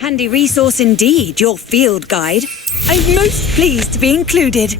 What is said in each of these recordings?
Handy resource indeed, your field guide. I'm most pleased to be included.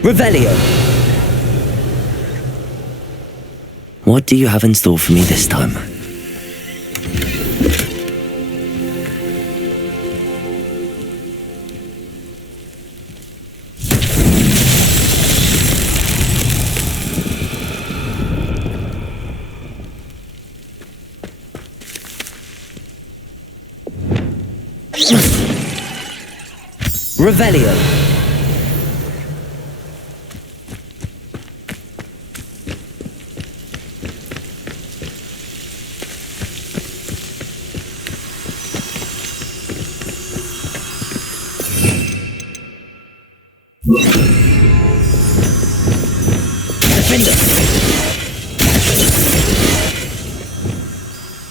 Revelio. What do you have in store for me this time? Revelio.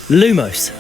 Lumos.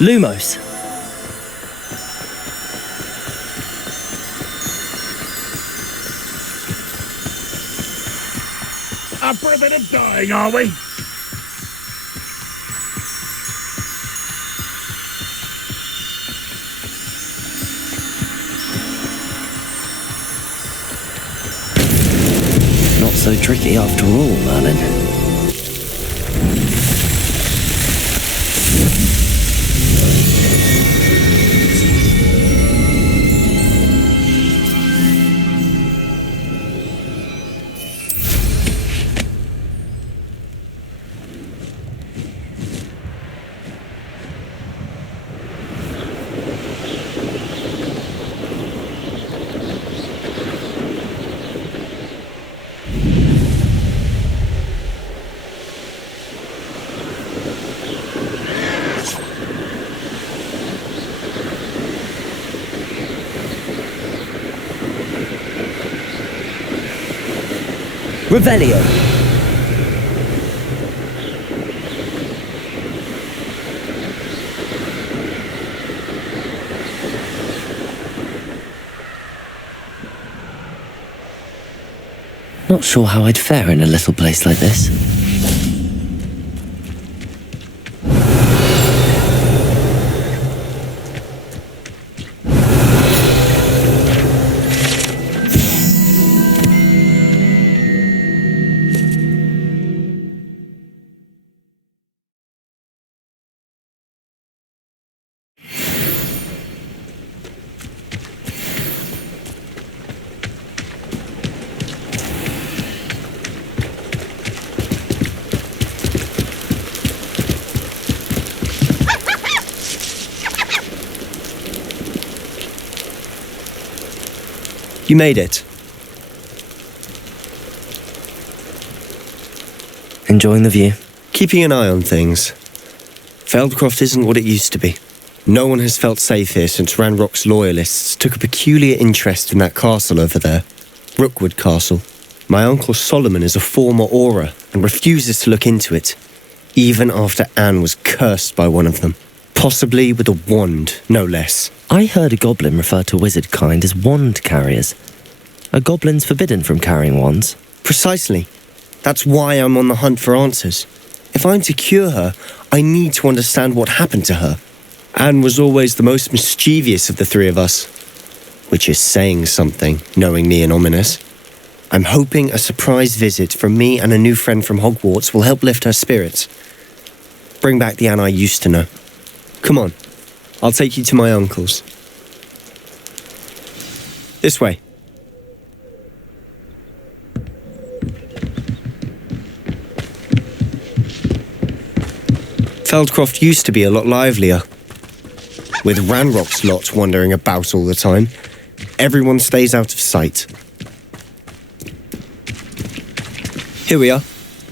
Lumos. Up for a bit of dying, are we? Not so tricky after all, Merlin. Revelio. Not sure how I'd fare in a little place like this. You made it. Enjoying the view? Keeping an eye on things. Feldcroft isn't what it used to be. No one has felt safe here since Ranrock's loyalists took a peculiar interest in that castle over there. Rookwood Castle. My uncle Solomon is a former Auror and refuses to look into it, even after Anne was cursed by one of them. Possibly with a wand, no less. I heard a goblin refer to wizard kind as wand carriers. Are goblins forbidden from carrying wands? Precisely. That's why I'm on the hunt for answers. If I'm to cure her, I need to understand what happened to her. Anne was always the most mischievous of the three of us. Which is saying something, knowing me and ominous. I'm hoping a surprise visit from me and a new friend from Hogwarts will help lift her spirits. Bring back the Anne I used to know. Come on, I'll take you to my uncle's. This way. Feldcroft used to be a lot livelier. With Ranrock's lot wandering about all the time, everyone stays out of sight. Here we are.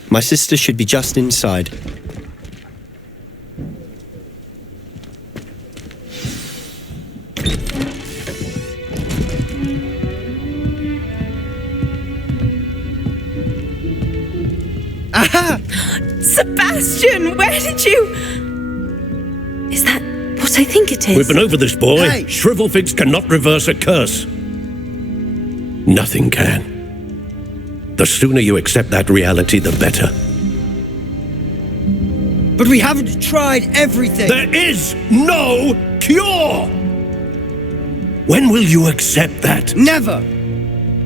My sister should be just inside. Aha! Sebastian, where did you... Is that what I think it is? We've been over this, boy. Hey! Shrivelfigs cannot reverse a curse. Nothing can. The sooner you accept that reality, the better. But we haven't tried everything! There is no cure! When will you accept that? Never!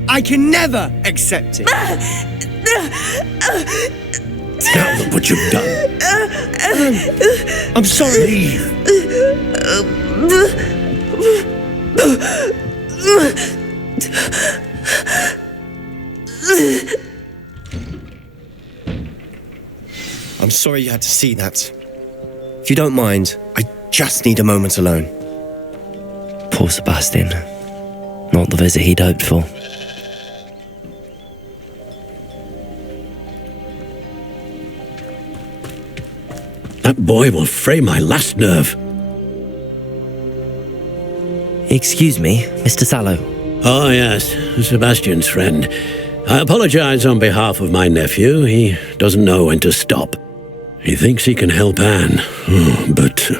I can never accept it! Now look what you've done. I'm sorry. Leave. I'm sorry you had to see that. If you don't mind, I just need a moment alone. Poor Sebastian. Not the visit he'd hoped for. That boy will fray my last nerve. Excuse me, Mr. Sallow. Oh, yes, Sebastian's friend. I apologize on behalf of my nephew. He doesn't know when to stop. He thinks he can help Anne, but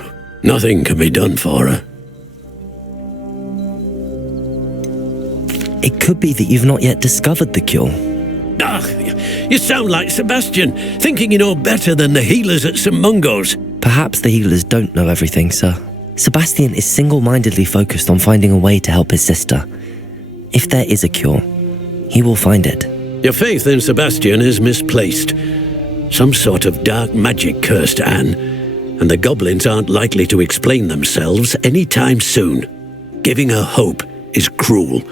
nothing can be done for her. It could be that you've not yet discovered the cure. You sound like Sebastian, thinking you know better than the healers at St. Mungo's. Perhaps the healers don't know everything, sir. Sebastian is single-mindedly focused on finding a way to help his sister. If there is a cure, he will find it. Your faith in Sebastian is misplaced. Some sort of dark magic cursed Anne, and the goblins aren't likely to explain themselves anytime soon. Giving her hope is cruel.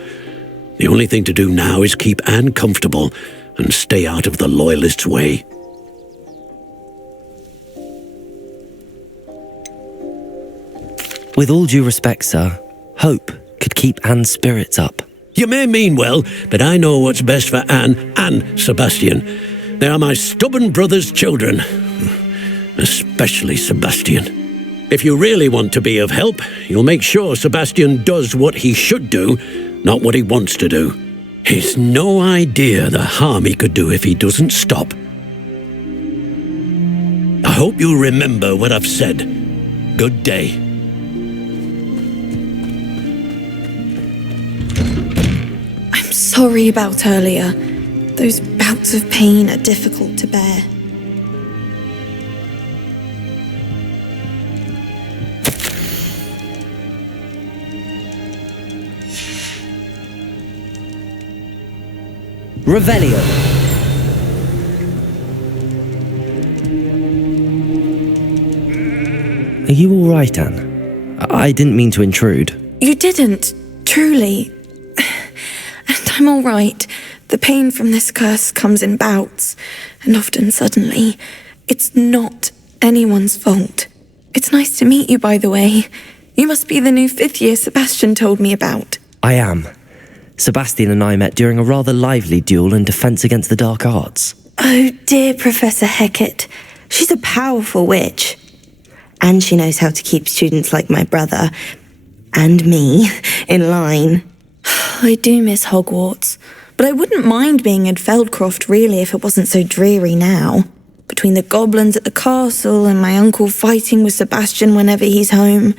The only thing to do now is keep Anne comfortable and stay out of the Loyalists' way. With all due respect, sir, hope could keep Anne's spirits up. You may mean well, but I know what's best for Anne and Sebastian. They are my stubborn brother's children. Especially Sebastian. If you really want to be of help, you'll make sure Sebastian does what he should do, not what he wants to do. He's no idea the harm he could do if he doesn't stop. I hope you'll remember what I've said. Good day. I'm sorry about earlier. Those bouts of pain are difficult to bear. Revelio. Are you all right, Anne? I didn't mean to intrude. You didn't, truly. And I'm all right. The pain from this curse comes in bouts, and often suddenly. It's not anyone's fault. It's nice to meet you, by the way. You must be the new 5th year Sebastian told me about. I am. Sebastian and I met during a rather lively duel in defense against the dark arts. Oh dear, Professor Hecat. She's a powerful witch. And she knows how to keep students like my brother, and me, in line. I do miss Hogwarts, but I wouldn't mind being in Feldcroft really if it wasn't so dreary now. Between the goblins at the castle and my uncle fighting with Sebastian whenever he's home,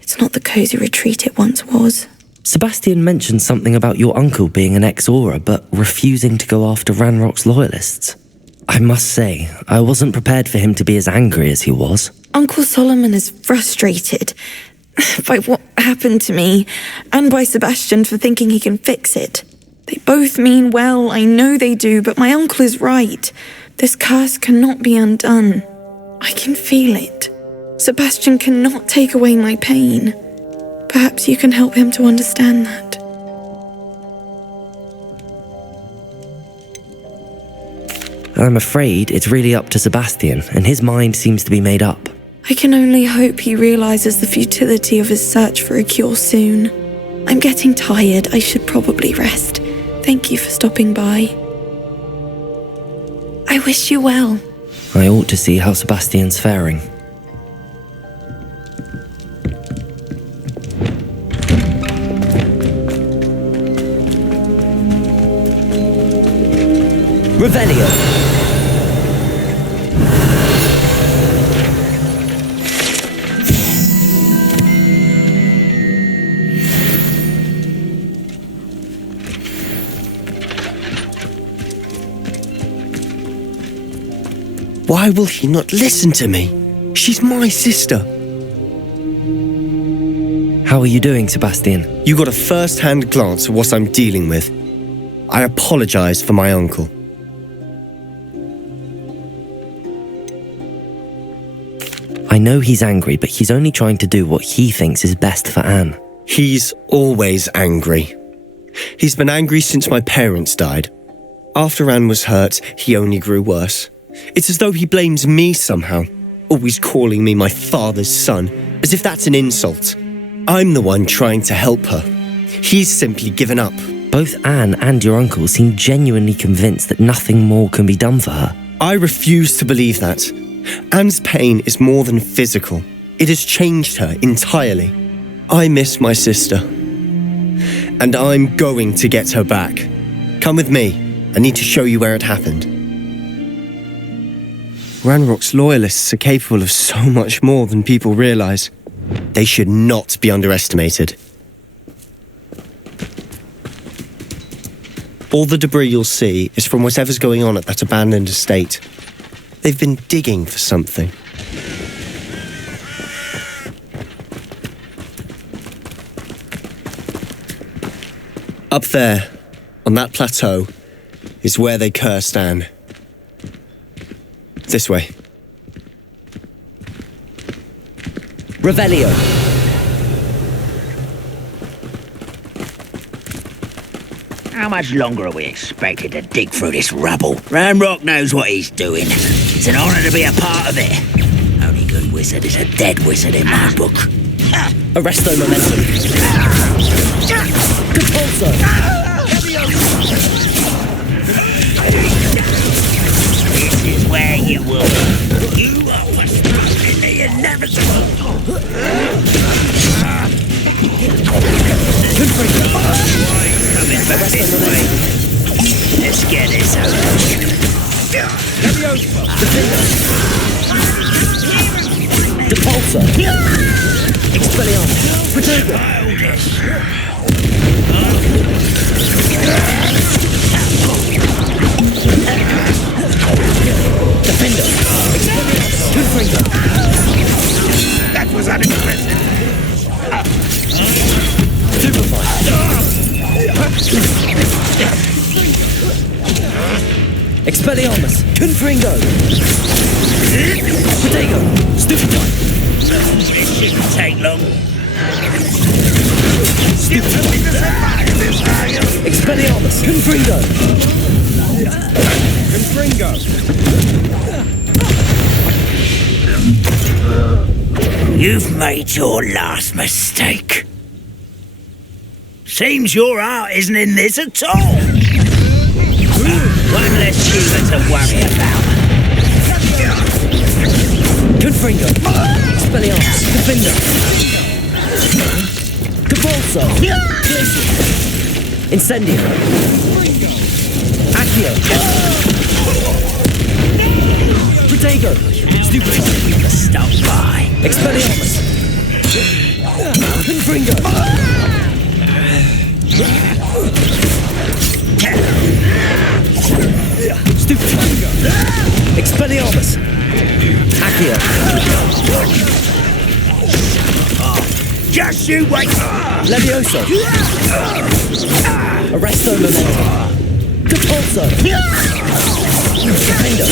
it's not the cosy retreat it once was. Sebastian mentioned something about your uncle being an ex-Auror, but refusing to go after Ranrock's loyalists. I must say, I wasn't prepared for him to be as angry as he was. Uncle Solomon is frustrated by what happened to me, and by Sebastian for thinking he can fix it. They both mean well, I know they do, but my uncle is right. This curse cannot be undone. I can feel it. Sebastian cannot take away my pain. Perhaps you can help him to understand that. I'm afraid it's really up to Sebastian, and his mind seems to be made up. I can only hope he realizes the futility of his search for a cure soon. I'm getting tired. I should probably rest. Thank you for stopping by. I wish you well. I ought to see how Sebastian's faring. Revelio. Why will he not listen to me? She's my sister. How are you doing, Sebastian? You got a first-hand glance at what I'm dealing with. I apologize for my uncle. I know he's angry, but he's only trying to do what he thinks is best for Anne. He's always angry. He's been angry since my parents died. After Anne was hurt, he only grew worse. It's as though he blames me somehow, always calling me my father's son, as if that's an insult. I'm the one trying to help her. He's simply given up. Both Anne and your uncle seem genuinely convinced that nothing more can be done for her. I refuse to believe that. Anne's pain is more than physical. It has changed her entirely. I miss my sister. And I'm going to get her back. Come with me. I need to show you where it happened. Ranrock's loyalists are capable of so much more than people realize. They should not be underestimated. All the debris you'll see is from whatever's going on at that abandoned estate. They've been digging for something. Up there, on that plateau, is where they cursed Anne. This way. Revelio. How much longer are we expected to dig through this rubble? Ranrock knows what he's doing. It's an honor to be a part of it. Only good wizard is a dead wizard in my book. Arresto momentum. Compulso. This is where you will be. You are what's in the inevitable. Coming back this way. Let's get this over. Depulso. Expelliarmus. Protego. Defender. Expelliarmus. Confringo. That was unimpressive. Expelliarmus. Confringo. Protego. Stupefy. It shouldn't take long. Expelliarmus. Confringo. You've made your last mistake. Seems your heart isn't in this at all. One less tuber to worry about. Confringo. Expelliarmus. Confinder. Convulso. Incendio. Accio. Protego. Stupefy. Stop by. Expelliarmus. Confringo. Stupefy. Expelliarmus. Accio. Just you wait. Levioso. Arresto Momentum. Compulso. Defendo.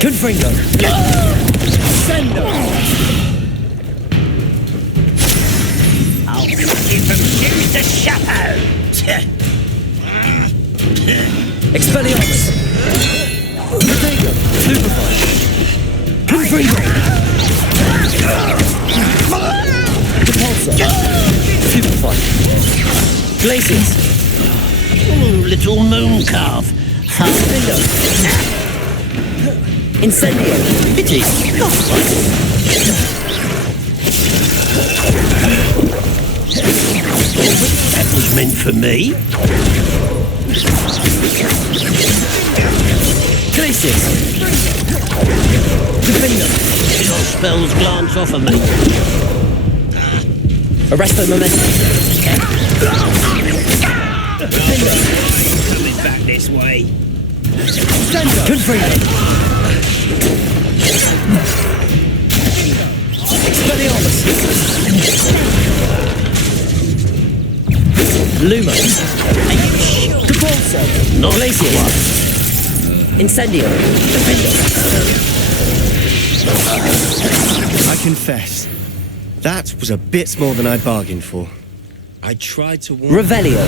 Confringo. Sendo. I'll cut you from shoes to chapeau. Expelliarmus. Protego. Stupefy. Confringo. Compulso. Stupefy. Glaciers. Ooh, little moon calf. Defendo. Incendio. Pity. That was meant for me. Glaciers. Defendo. Your spells glance off of me. Arresto Momentum. Defendo. Coming back this way. Confringo. Expelliarmus. Luma. Compulso. Not Glaciers. Incendio. Defendo. I confess, that was a bit more than I bargained for. I tried to warn... Revelio.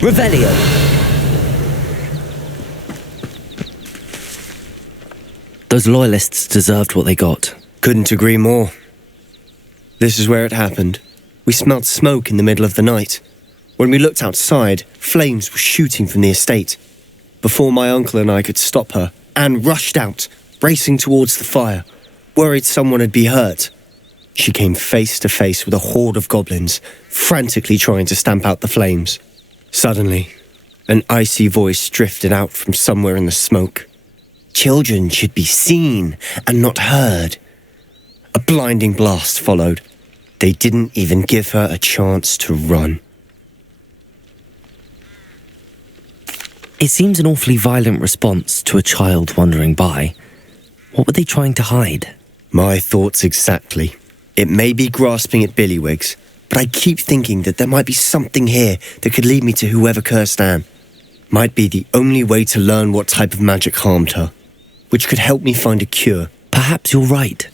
Revelio. Those loyalists deserved what they got. Couldn't agree more. This is where it happened. We smelled smoke in the middle of the night. When we looked outside, flames were shooting from the estate. Before my uncle and I could stop her, Anne rushed out, racing towards the fire, worried someone had been hurt. She came face to face with a horde of goblins, frantically trying to stamp out the flames. Suddenly, an icy voice drifted out from somewhere in the smoke. Children should be seen and not heard. A blinding blast followed. They didn't even give her a chance to run. It seems an awfully violent response to a child wandering by. What were they trying to hide? My thoughts exactly. It may be grasping at billywhigs, but I keep thinking that there might be something here that could lead me to whoever cursed Anne. Might be the only way to learn what type of magic harmed her, which could help me find a cure. Perhaps you're right.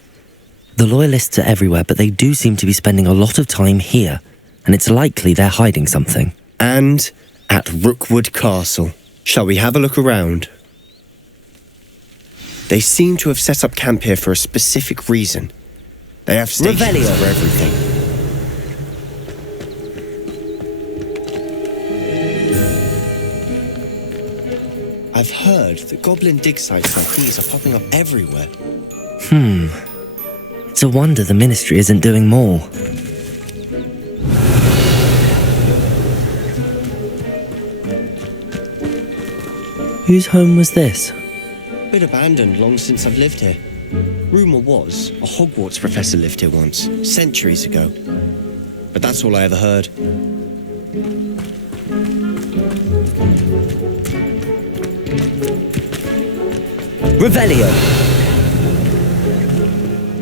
The loyalists are everywhere, but they do seem to be spending a lot of time here, and it's likely they're hiding something. And at Rookwood Castle. Shall we have a look around? They seem to have set up camp here for a specific reason. They have stations Revelio. for everything. I've heard that goblin dig sites like these are popping up everywhere. It's a wonder the Ministry isn't doing more. Whose home was this? Been abandoned long since I've lived here. Rumour was a Hogwarts professor lived here once, centuries ago. But that's all I ever heard. Revelio.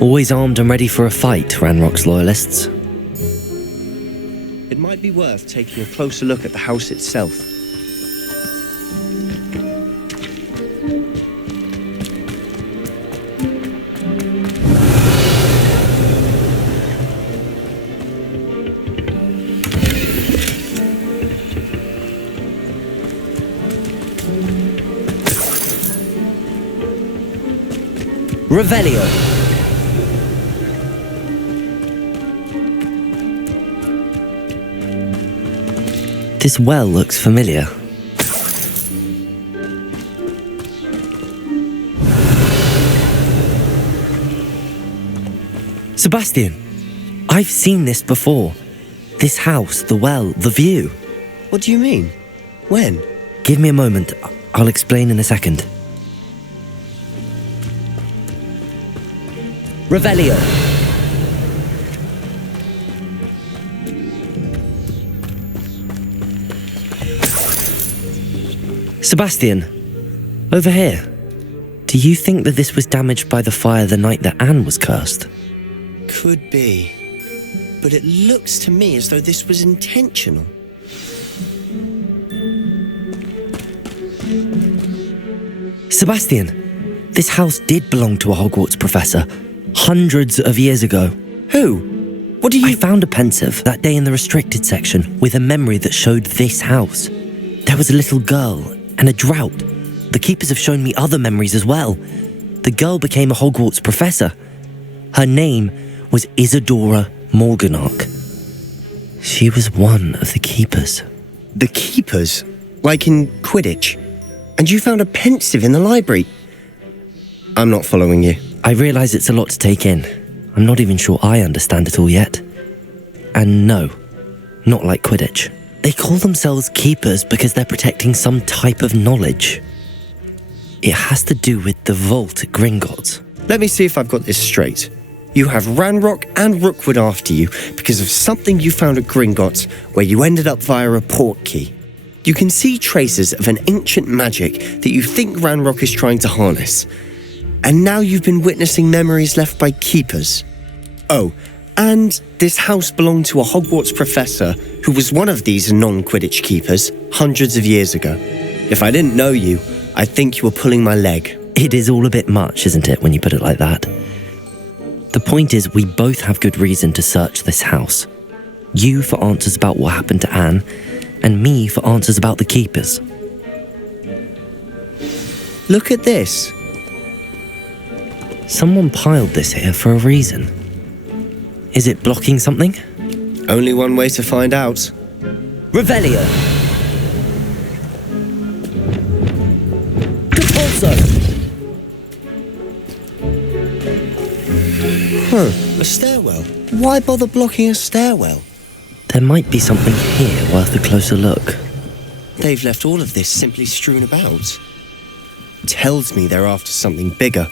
Always armed and ready for a fight, Ranrock's loyalists. It might be worth taking a closer look at the house itself. Revelio. This well looks familiar. Sebastian, I've seen this before. This house, the well, the view. What do you mean? When? Give me a moment. I'll explain in a second. Revelio. Sebastian, over here. Do you think that this was damaged by the fire the night that Anne was cursed? Could be. But it looks to me as though this was intentional. Sebastian, this house did belong to a Hogwarts professor hundreds of years ago. Who? What do you... I found a pensive that day in the restricted section with a memory that showed this house. There was a little girl and a drought. The keepers have shown me other memories as well. The girl became a Hogwarts professor. Her name was Isadora Morganach. She was one of the keepers. The keepers? Like in Quidditch? And you found a pensive in the library? I'm not following you. I realise it's a lot to take in. I'm not even sure I understand it all yet. And no, not like Quidditch. They call themselves keepers because they're protecting some type of knowledge. It has to do with the vault at Gringotts. Let me see if I've got this straight. You have Ranrock and Rookwood after you because of something you found at Gringotts where you ended up via a portkey. You can see traces of an ancient magic that you think Ranrock is trying to harness. And now you've been witnessing memories left by keepers. Oh, and this house belonged to a Hogwarts professor who was one of these non-Quidditch keepers hundreds of years ago. If I didn't know you, I'd think you were pulling my leg. It is all a bit much, isn't it, when you put it like that? The point is, we both have good reason to search this house. You for answers about what happened to Anne, and me for answers about the keepers. Look at this. Someone piled this here for a reason. Is it blocking something? Only one way to find out. Revelio! Compulso! A stairwell? Why bother blocking a stairwell? There might be something here worth a closer look. They've left all of this simply strewn about. Tells me they're after something bigger.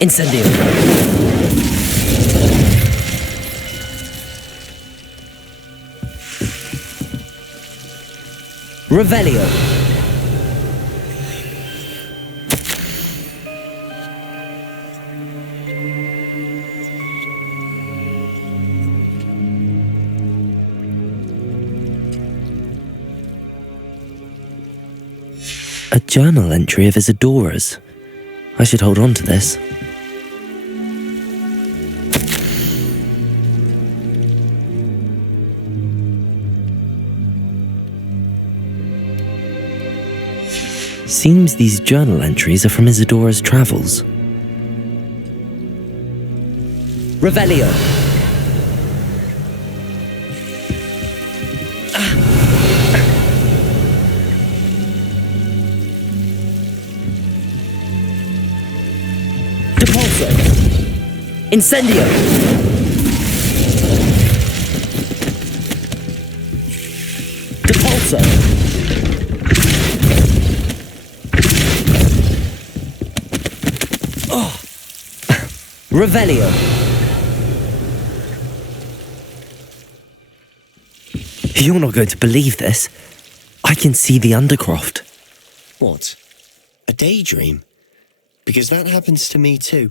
Incendio. Revelio. A journal entry of Isadora's. I should hold on to this. Seems these journal entries are from Isadora's travels. Revelio. Depulso. Incendio. Depulso. Revelio. You're not going to believe this. I can see the Undercroft. What? A daydream? Because that happens to me too.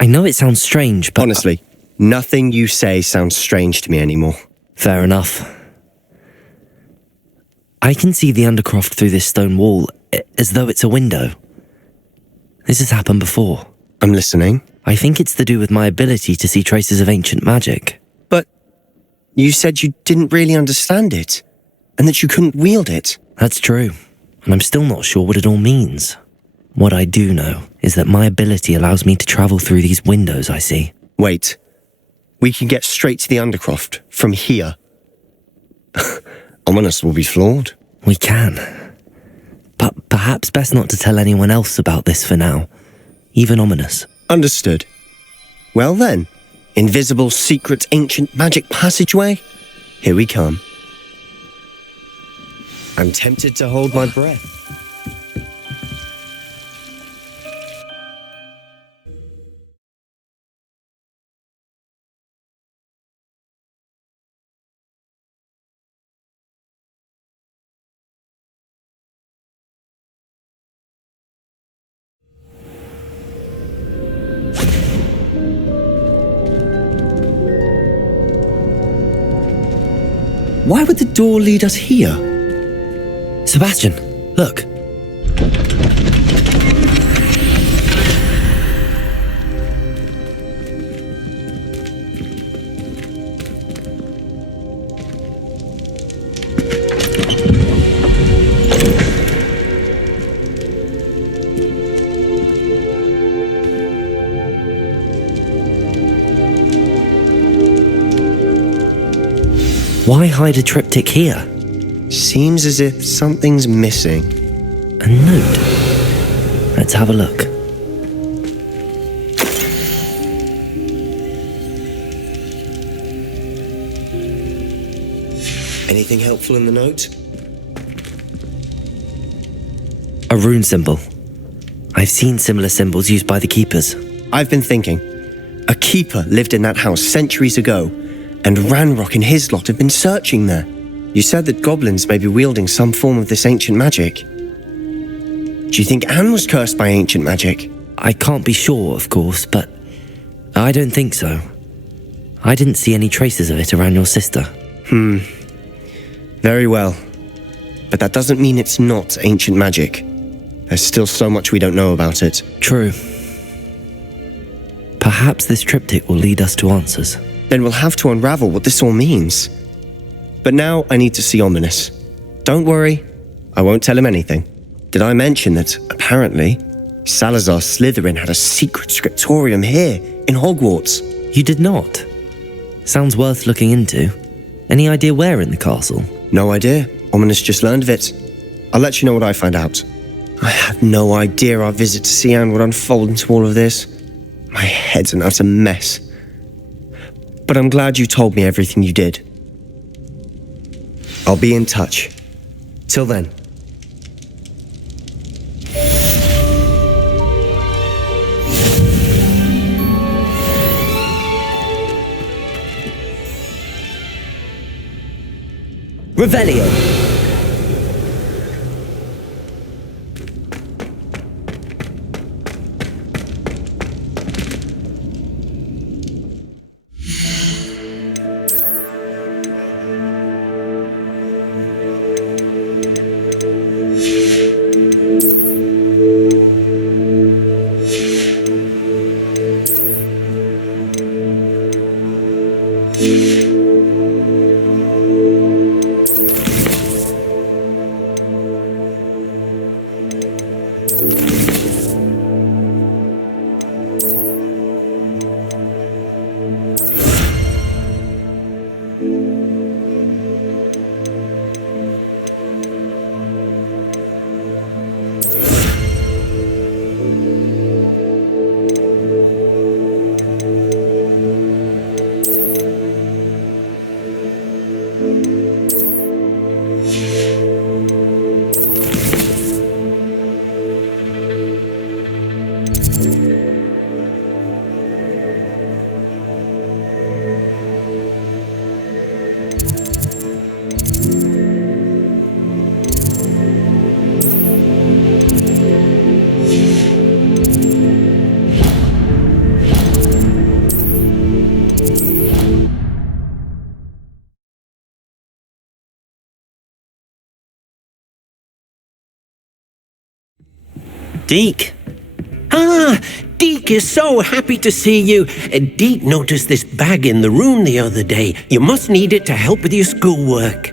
I know it sounds strange, but... Honestly, nothing you say sounds strange to me anymore. Fair enough. I can see the Undercroft through this stone wall, as though it's a window. This has happened before. I'm listening. I think it's to do with my ability to see traces of ancient magic. But You said you didn't really understand it, and that you couldn't wield it. That's true, and I'm still not sure what it all means. What I do know is that my ability allows me to travel through these windows I see. Wait. We can get straight to the Undercroft from here. Ominous will be flawed. We can. But perhaps best not to tell anyone else about this for now. Even Ominous. Understood. Well then, invisible, secret, ancient magic passageway? Here we come. I'm tempted to hold my breath. Why would the door lead us here? Sebastian, look. Why hide a triptych here? Seems as if something's missing. A note. Let's have a look. Anything helpful in the note? A rune symbol. I've seen similar symbols used by the keepers. I've been thinking. A keeper lived in that house centuries ago, and Ranrock and his lot have been searching there. You said that goblins may be wielding some form of this ancient magic. Do you think Anne was cursed by ancient magic? I can't be sure, of course, but I don't think so. I didn't see any traces of it around your sister. Very well. But that doesn't mean it's not ancient magic. There's still so much we don't know about it. True. Perhaps this triptych will lead us to answers. Then we'll have to unravel what this all means. But now I need to see Ominous. Don't worry, I won't tell him anything. Did I mention that, apparently, Salazar Slytherin had a secret scriptorium here, in Hogwarts? You did not? Sounds worth looking into. Any idea where in the castle? No idea. Ominous just learned of it. I'll let you know what I find out. I had no idea our visit to Sian would unfold into all of this. My head's an utter mess. But I'm glad you told me everything you did. I'll be in touch. Till then. Revelio. Deke! Ah, Deke is so happy to see you. Deke noticed this bag in the room the other day. You must need it to help with your schoolwork.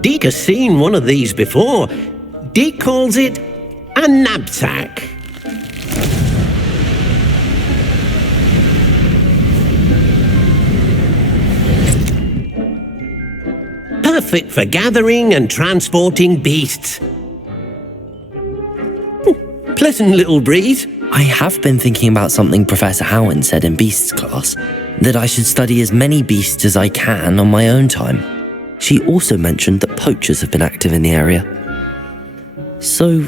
Deke has seen one of these before. Deke calls it a knapsack. Perfect for gathering and transporting beasts. Pleasant little breeze. I have been thinking about something Professor Howard said in Beasts class, that I should study as many beasts as I can on my own time. She also mentioned that poachers have been active in the area. So,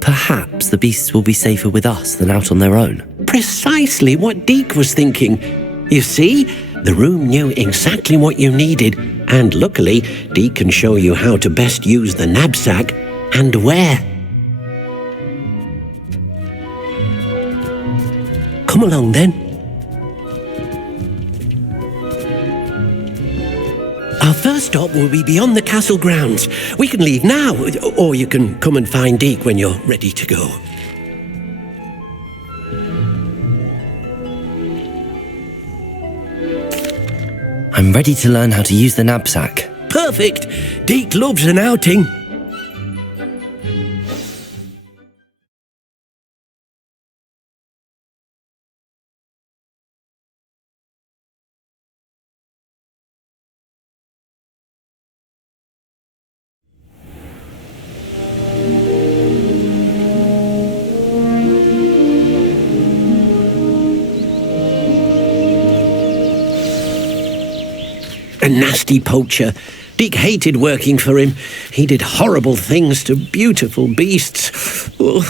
perhaps the beasts will be safer with us than out on their own. Precisely what Deke was thinking. You see, the room knew exactly what you needed, and luckily, Deke can show you how to best use the knapsack and where. Come along then. Our first stop will be beyond the castle grounds. We can leave now, or you can come and find Deke when you're ready to go. I'm ready to learn how to use the knapsack. Perfect! Deke loves an outing. A nasty poacher. Deke hated working for him. He did horrible things to beautiful beasts. Oh.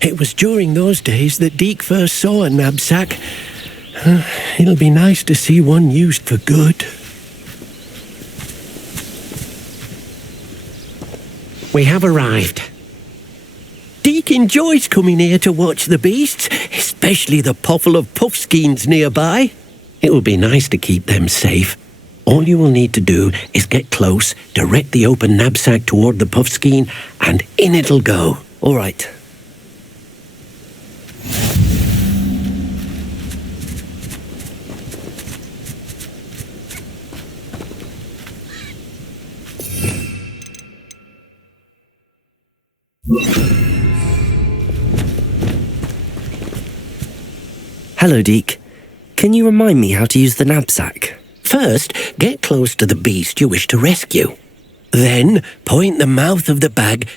It was during those days that Deke first saw a knapsack. It'll be nice to see one used for good. We have arrived. Deke enjoys coming here to watch the beasts, especially the potful of puffskeins nearby. It will be nice to keep them safe. All you will need to do is get close, direct the open knapsack toward the puffskein, and in it'll go. All right. Hello, Deke. Can you remind me how to use the knapsack? First, get close to the beast you wish to rescue. Then, point the mouth of the bag.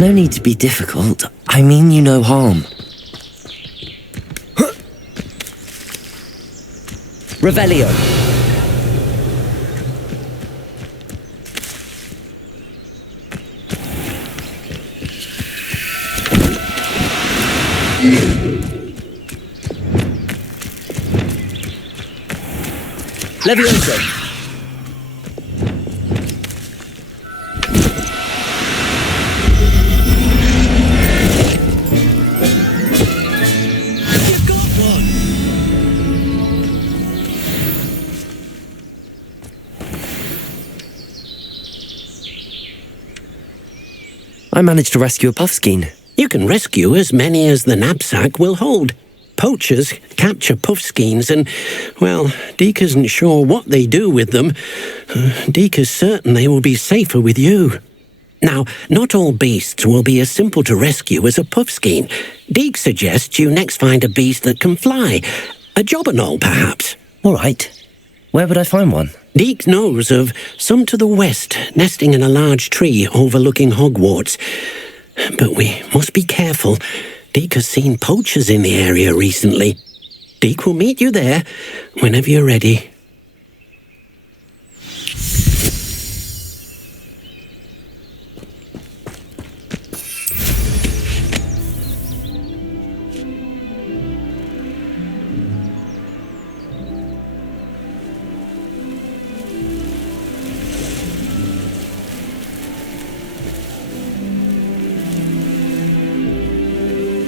No need to be difficult. I mean you no harm. Revelio. Levioso. You've got one! I managed to rescue a puffskein. You can rescue as many as the knapsack will hold. Poachers capture puffskeins and, well, Deke isn't sure what they do with them. Deke is certain they will be safer with you. Now, not all beasts will be as simple to rescue as a puffskein. Deke suggests you next find a beast that can fly. A jobberknoll, perhaps. All right. Where would I find one? Deke knows of some to the west, nesting in a large tree overlooking Hogwarts. But we must be careful. Deke has seen poachers in the area recently. Deke will meet you there whenever you're ready.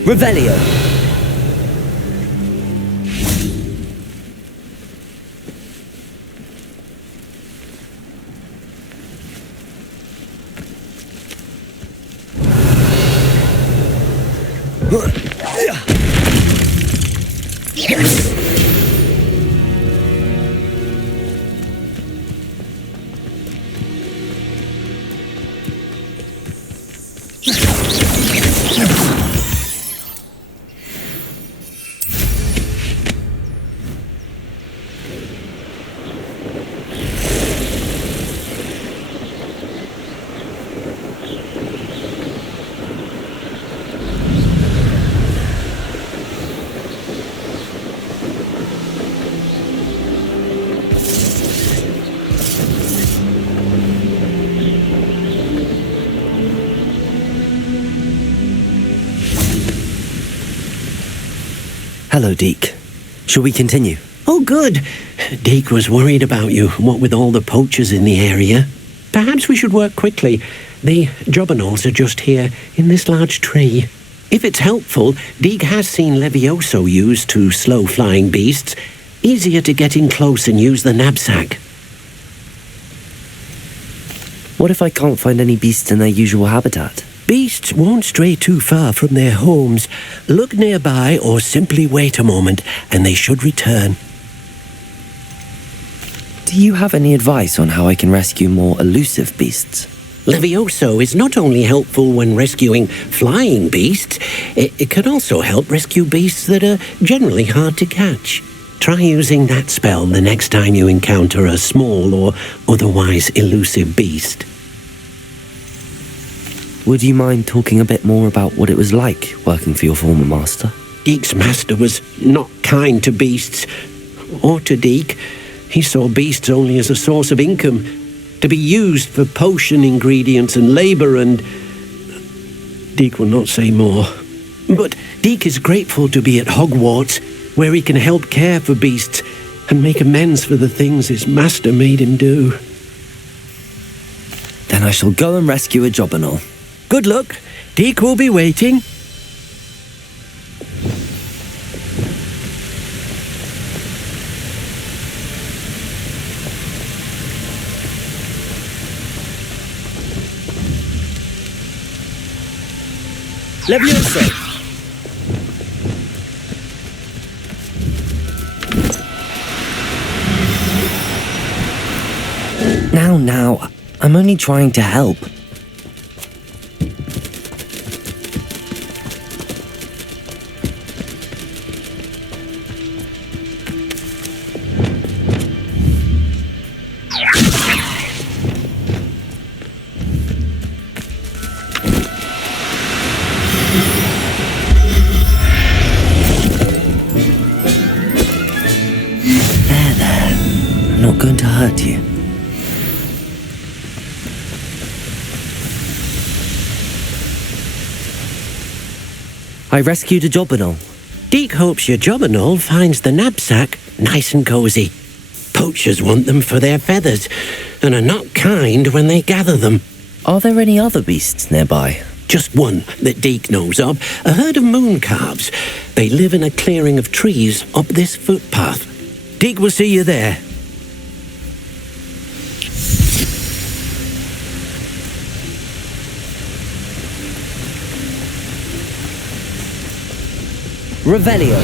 Revelio. Hello, Deke. Shall we continue? Oh, good. Deke was worried about you, what with all the poachers in the area. Perhaps we should work quickly. The jobberknolls are just here, in this large tree. If it's helpful, Deke has seen Levioso used to slow flying beasts. Easier to get in close and use the knapsack. What if I can't find any beasts in their usual habitat? Beasts won't stray too far from their homes. Look nearby or simply wait a moment and they should return. Do you have any advice on how I can rescue more elusive beasts? Levioso is not only helpful when rescuing flying beasts, it can also help rescue beasts that are generally hard to catch. Try using that spell the next time you encounter a small or otherwise elusive beast. Would you mind talking a bit more about what it was like working for your former master? Deke's master was not kind to beasts, or to Deke. He saw beasts only as a source of income, to be used for potion ingredients and labour, and Deke will not say more. But Deke is grateful to be at Hogwarts, where he can help care for beasts and make amends for the things his master made him do. Then I shall go and rescue a jobberknoll. Good luck. Deke will be waiting. Levioso! Now, I'm only trying to help. I'm not going to hurt you. I rescued a jobberknoll. Deke hopes your jobberknoll finds the knapsack nice and cosy. Poachers want them for their feathers, and are not kind when they gather them. Are there any other beasts nearby? Just one that Deke knows of, a herd of moon calves. They live in a clearing of trees up this footpath. Deke will see you there. Revelio.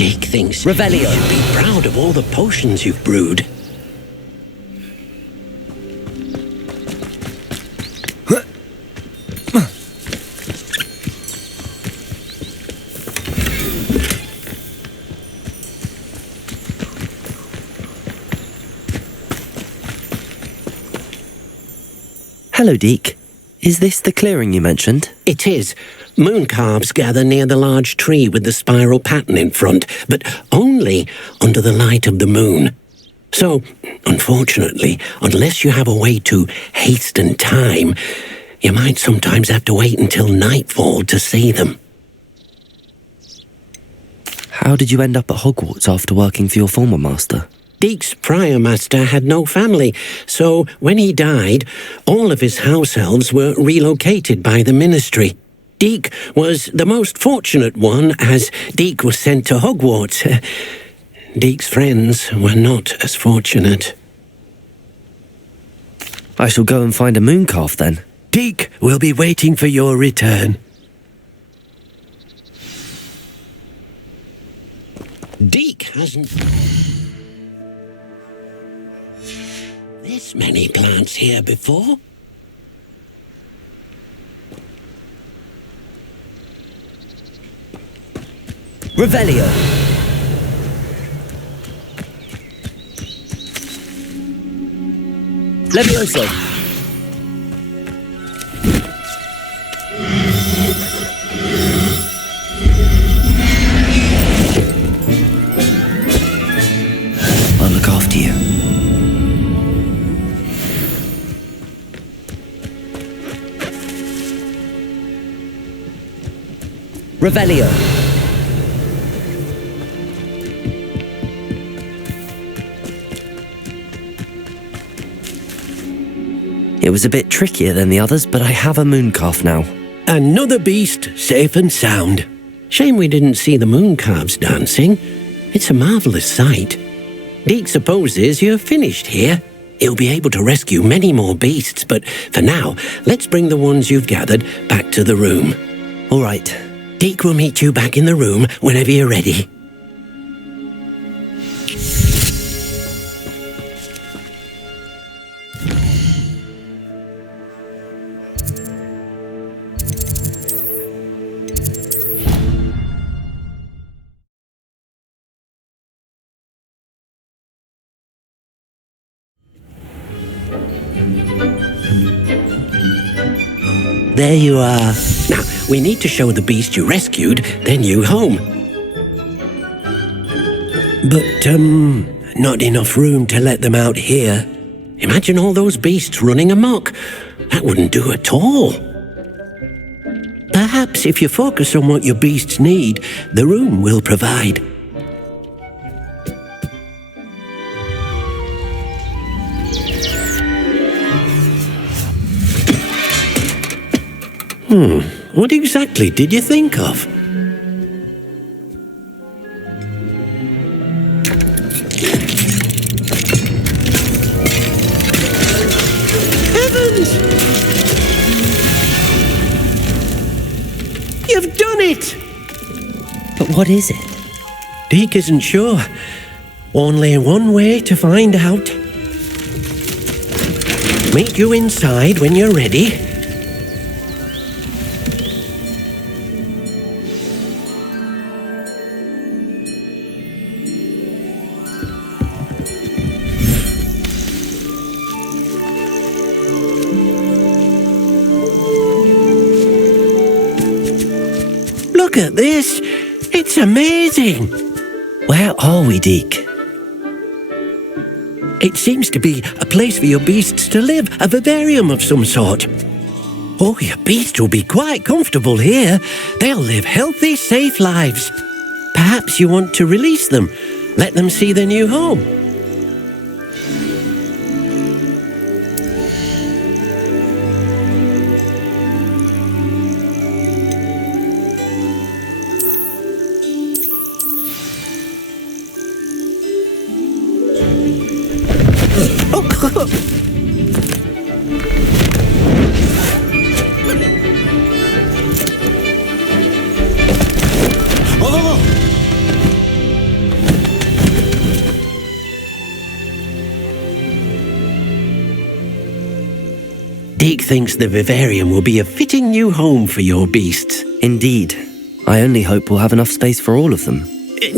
Deke thinks Revelio. you should be proud of all the potions you've brewed. Hello, Deke. Is this the clearing you mentioned? It is. Moon calves gather near the large tree with the spiral pattern in front, but only under the light of the moon. So, unfortunately, unless you have a way to hasten time, you might sometimes have to wait until nightfall to see them. How did you end up at Hogwarts after working for your former master? Deek's prior master had no family, so when he died, all of his house elves were relocated by the ministry. Deek was the most fortunate one, as Deek was sent to Hogwarts. Deek's friends were not as fortunate. I shall go and find a moon calf then. Deek will be waiting for your return. Deek hasn't this many plants here before. Revelio! Levioso! I'll look after you. Revelio! It was a bit trickier than the others, but I have a moon calf now. Another beast, safe and sound. Shame we didn't see the moon calves dancing. It's a marvellous sight. Deek supposes you're finished here. He'll be able to rescue many more beasts, but for now, let's bring the ones you've gathered back to the room. All right. Deek will meet you back in the room whenever you're ready. There you are. Now, we need to show the beast you rescued their new home. But, not enough room to let them out here. Imagine all those beasts running amok. That wouldn't do at all. Perhaps if you focus on what your beasts need, the room will provide. What exactly did you think of? Heavens! You've done it! But what is it? Deek isn't sure. Only one way to find out. Meet you inside when you're ready. Look at this! It's amazing! Where are we, Deek? It seems to be a place for your beasts to live, a vivarium of some sort. Oh, your beasts will be quite comfortable here. They'll live healthy, safe lives. Perhaps you want to release them, let them see their new home. Deek thinks the vivarium will be a fitting new home for your beasts. Indeed. I only hope we'll have enough space for all of them.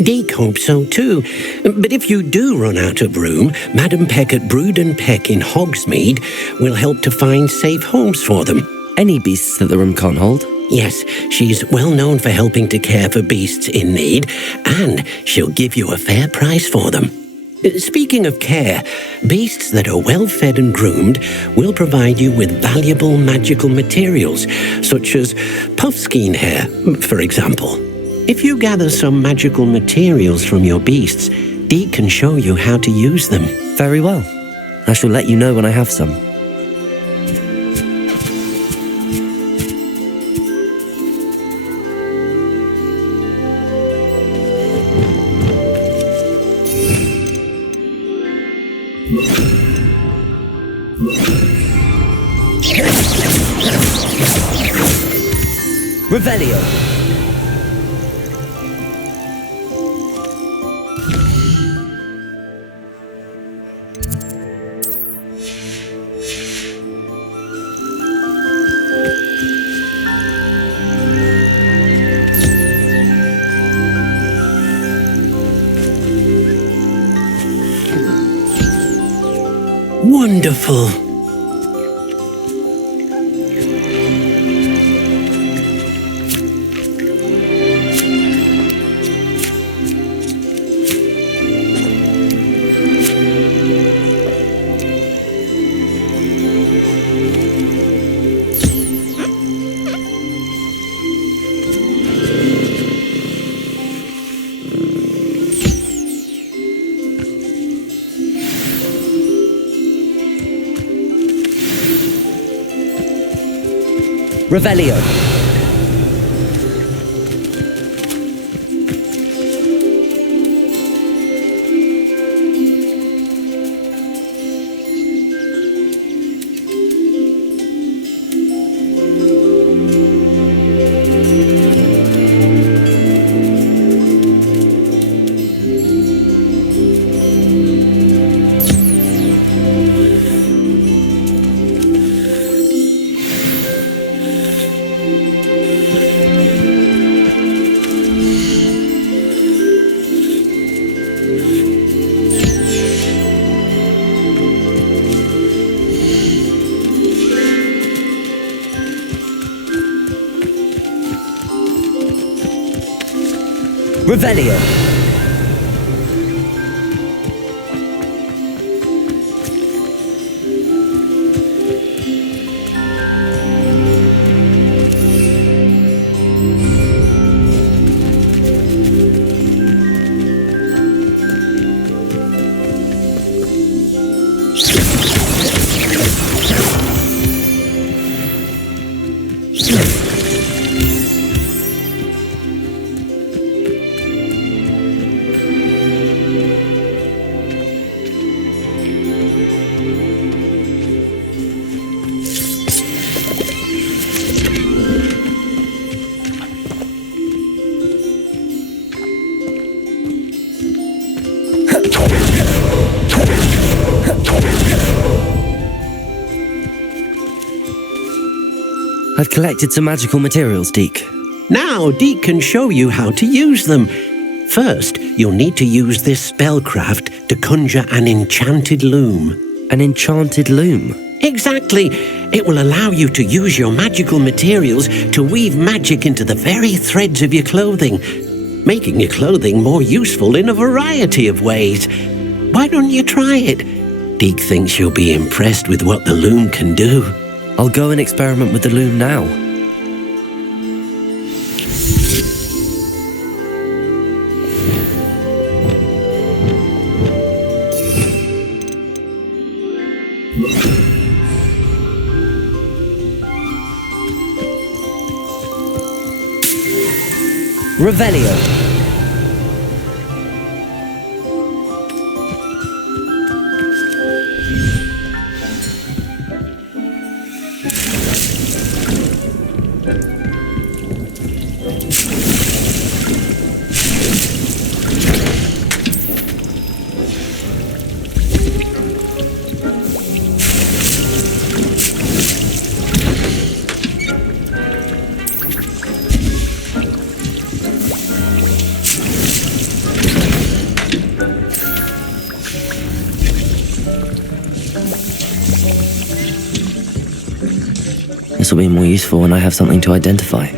Deek hopes so too. But if you do run out of room, Madam Peck at Brood and Peck in Hogsmeade will help to find safe homes for them. Any beasts that the room can't hold? Yes, she's well known for helping to care for beasts in need, and she'll give you a fair price for them. Speaking of care, beasts that are well fed and groomed will provide you with valuable magical materials, such as puffskein hair, for example. If you gather some magical materials from your beasts, Deke can show you how to use them. Very well. I shall let you know when I have some. Revelio. Wonderful. Revelio. Revelio. I've collected some magical materials, Deke. Now Deke can show you how to use them. First, you'll need to use this spellcraft to conjure an enchanted loom. An enchanted loom? Exactly. It will allow you to use your magical materials to weave magic into the very threads of your clothing, making your clothing more useful in a variety of ways. Why don't you try it? Deke thinks you'll be impressed with what the loom can do. I'll go and experiment with the loom now. Revelio. This will be more useful when I have something to identify.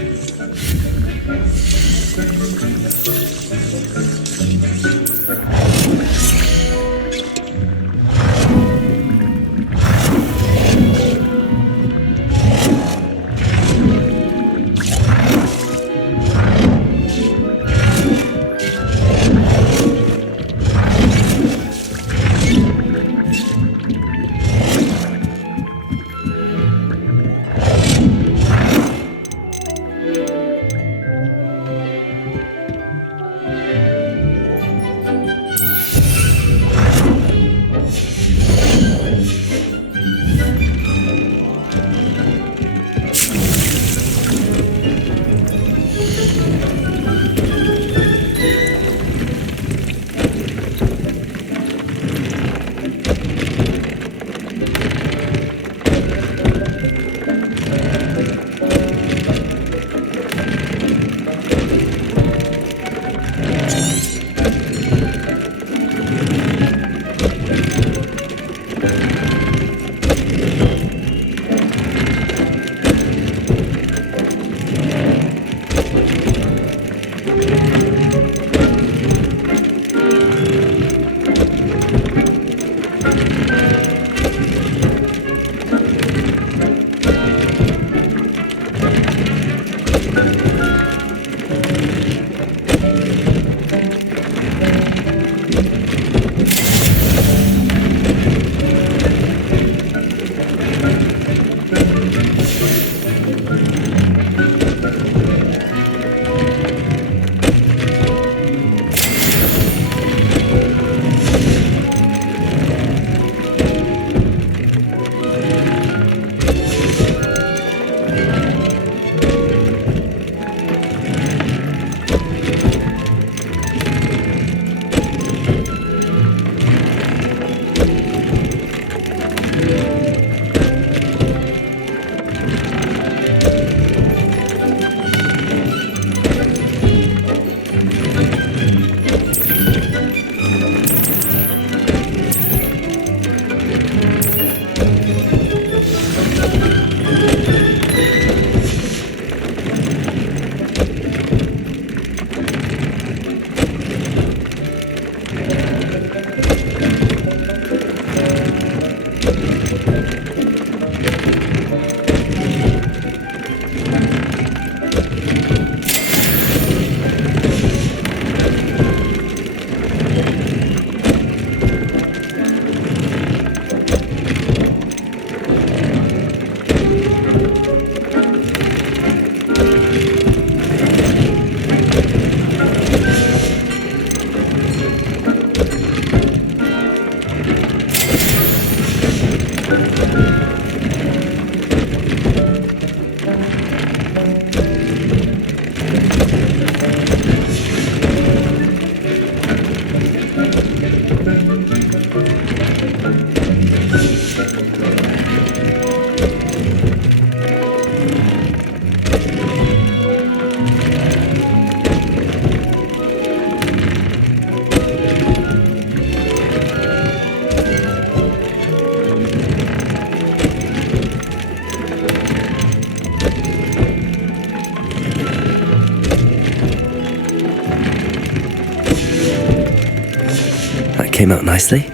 came out nicely.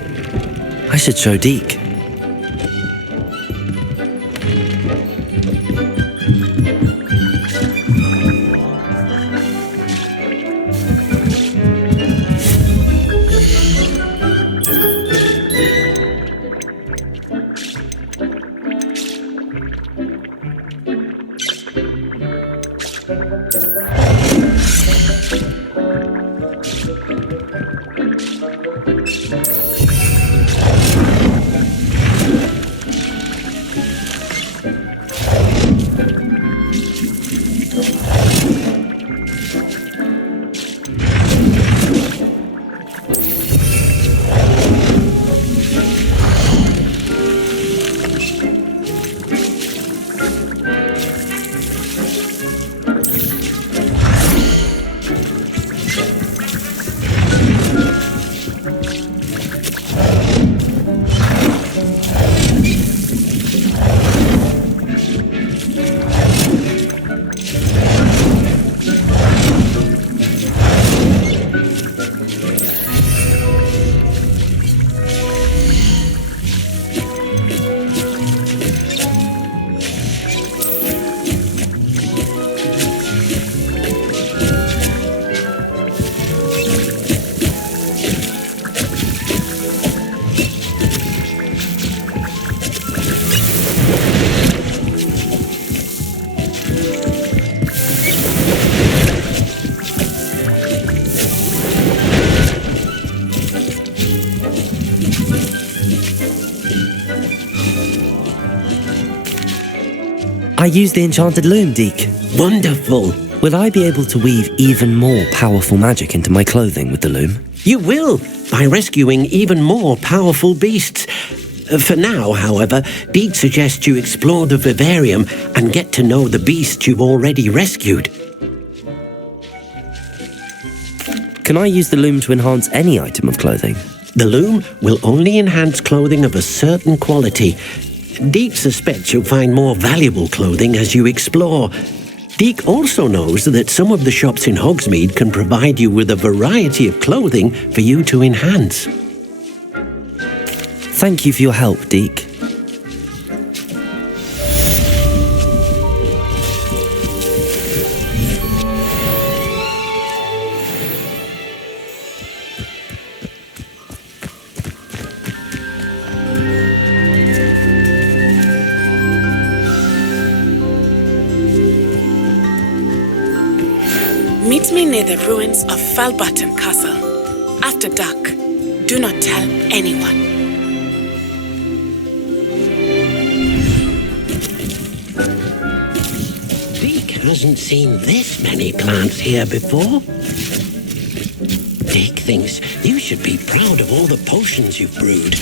I should show Deke. I used the enchanted loom, Deke. Wonderful. Will I be able to weave even more powerful magic into my clothing with the loom? You will, by rescuing even more powerful beasts. For now, however, Deke suggests you explore the vivarium and get to know the beasts you've already rescued. Can I use the loom to enhance any item of clothing? The loom will only enhance clothing of a certain quality. Deke suspects you'll find more valuable clothing as you explore. Deke also knows that some of the shops in Hogsmeade can provide you with a variety of clothing for you to enhance. Thank you for your help, Deke. Meet me near the ruins of Falbutton Castle. After dark. Do not tell anyone. Deke hasn't seen this many plants here before. Deke thinks you should be proud of all the potions you've brewed.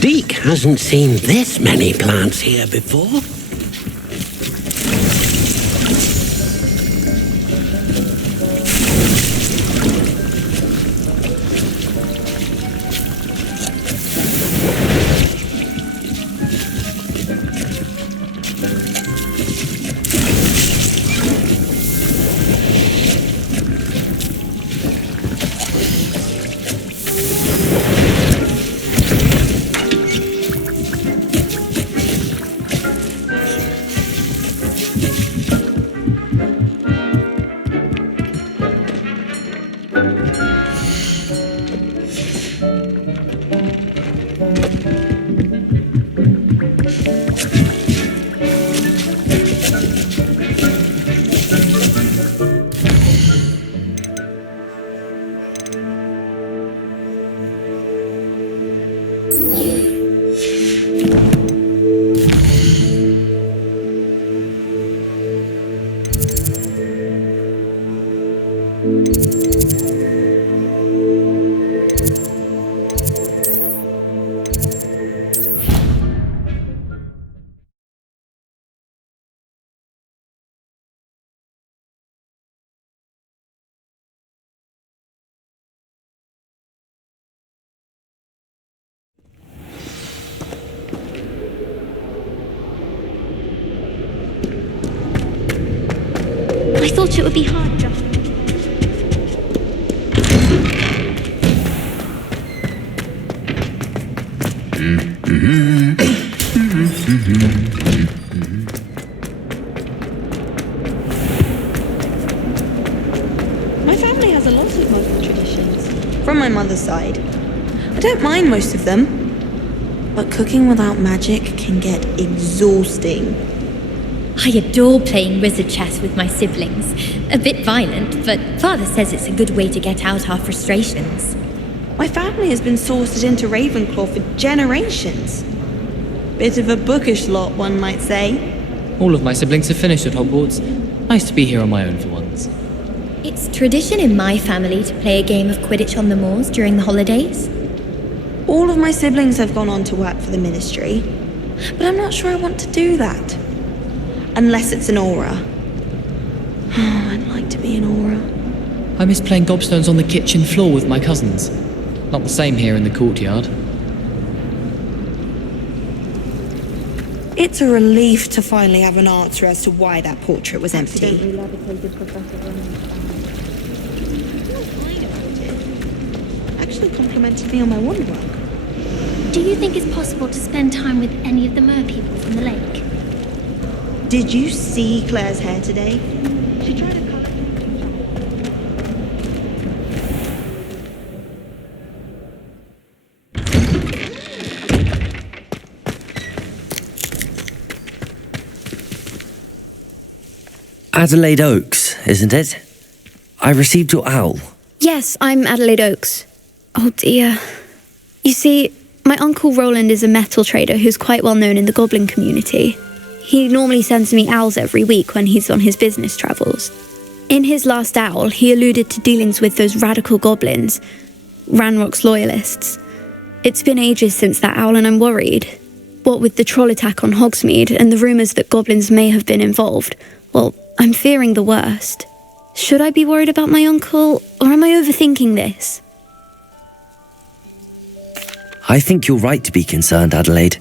Deke hasn't seen this many plants here before. I thought it would be hard, John. My family has a lot of modern traditions. From my mother's side. I don't mind most of them. But cooking without magic can get exhausting. I adore playing wizard chess with my siblings. A bit violent, but Father says it's a good way to get out our frustrations. My family has been sorted into Ravenclaw for generations. Bit of a bookish lot, one might say. All of my siblings have finished at Hogwarts. Nice to be here on my own for once. It's tradition in my family to play a game of Quidditch on the moors during the holidays. All of my siblings have gone on to work for the Ministry, but I'm not sure I want to do that. Unless it's an aura. Oh, I'd like to be an aura. I miss playing gobstones on the kitchen floor with my cousins. Not the same here in the courtyard. It's a relief to finally have an answer as to why that portrait was empty. Actually complimented me on my woodwork. Do you think it's possible to spend time with any of the mer people from the lake? Did you see Claire's hair today? She tried to colour. Adelaide Oaks, isn't it? I received your owl. Yes, I'm Adelaide Oaks. Oh dear. You see, my uncle Roland is a metal trader who's quite well known in the goblin community. He normally sends me owls every week when he's on his business travels. In his last owl, he alluded to dealings with those radical goblins, Ranrock's loyalists. It's been ages since that owl and I'm worried. What with the troll attack on Hogsmeade and the rumours that goblins may have been involved, well, I'm fearing the worst. Should I be worried about my uncle, or am I overthinking this? I think you're right to be concerned, Adelaide.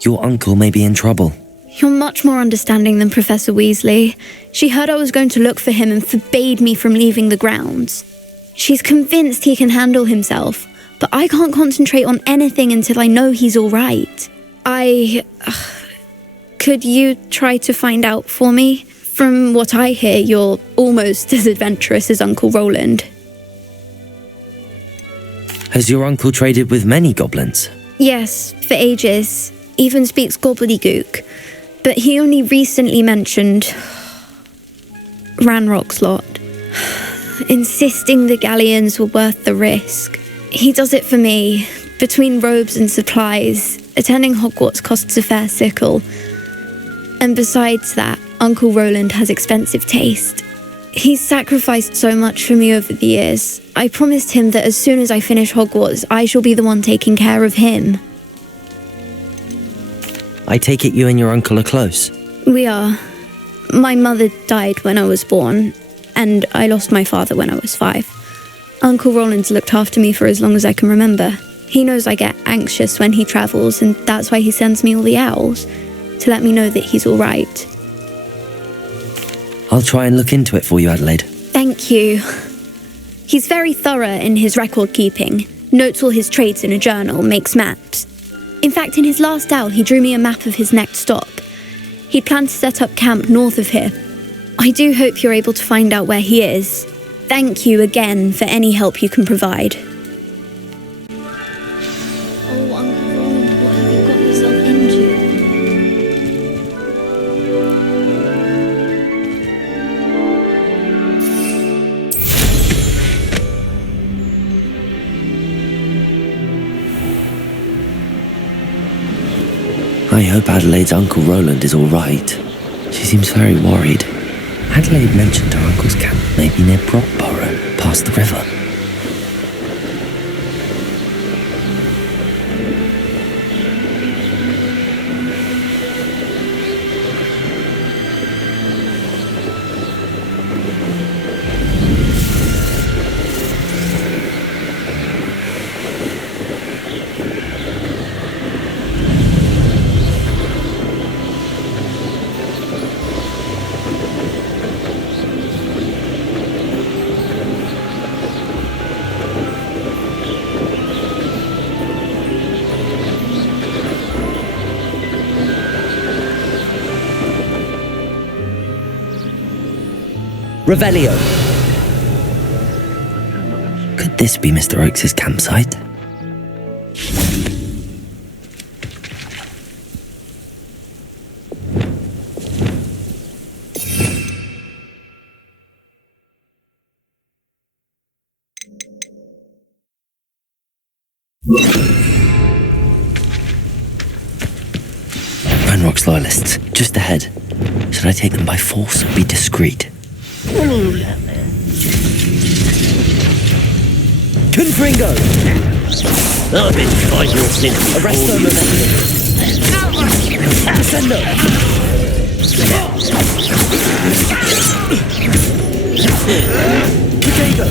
Your uncle may be in trouble. You're much more understanding than Professor Weasley. She heard I was going to look for him and forbade me from leaving the grounds. She's convinced he can handle himself, but I can't concentrate on anything until I know he's all right. Could you try to find out for me? From what I hear, you're almost as adventurous as Uncle Roland. Has your uncle traded with many goblins? Yes, for ages. Even speaks gobbledygook. But he only recently mentioned Ranrock's lot, insisting the galleons were worth the risk. He does it for me. Between robes and supplies, attending Hogwarts costs a fair sickle. And besides that, Uncle Roland has expensive taste. He's sacrificed so much for me over the years. I promised him that as soon as I finish Hogwarts, I shall be the one taking care of him. I take it you and your uncle are close? We are. My mother died when I was born, and I lost my father when I was 5. Uncle Roland's looked after me for as long as I can remember. He knows I get anxious when he travels, and that's why he sends me all the owls, to let me know that he's all right. I'll try and look into it for you, Adelaide. Thank you. He's very thorough in his record keeping, notes all his trades in a journal, makes maps. In fact, in his last owl, he drew me a map of his next stop. He'd planned to set up camp north of here. I do hope you're able to find out where he is. Thank you again for any help you can provide. Oh, Uncle Roland, what have you got yourself into? I hope Adelaide's Uncle Roland is all right. She seems very worried. Adelaide mentioned her uncle's camp may be near Brockborough, past the river. Revelio! Could this be Mr. Oakes' campsite? Ranrock's loyalists, just ahead. Should I take them by force or be discreet? Confringo! I've been fighting since Arrest them Descendo! Potato!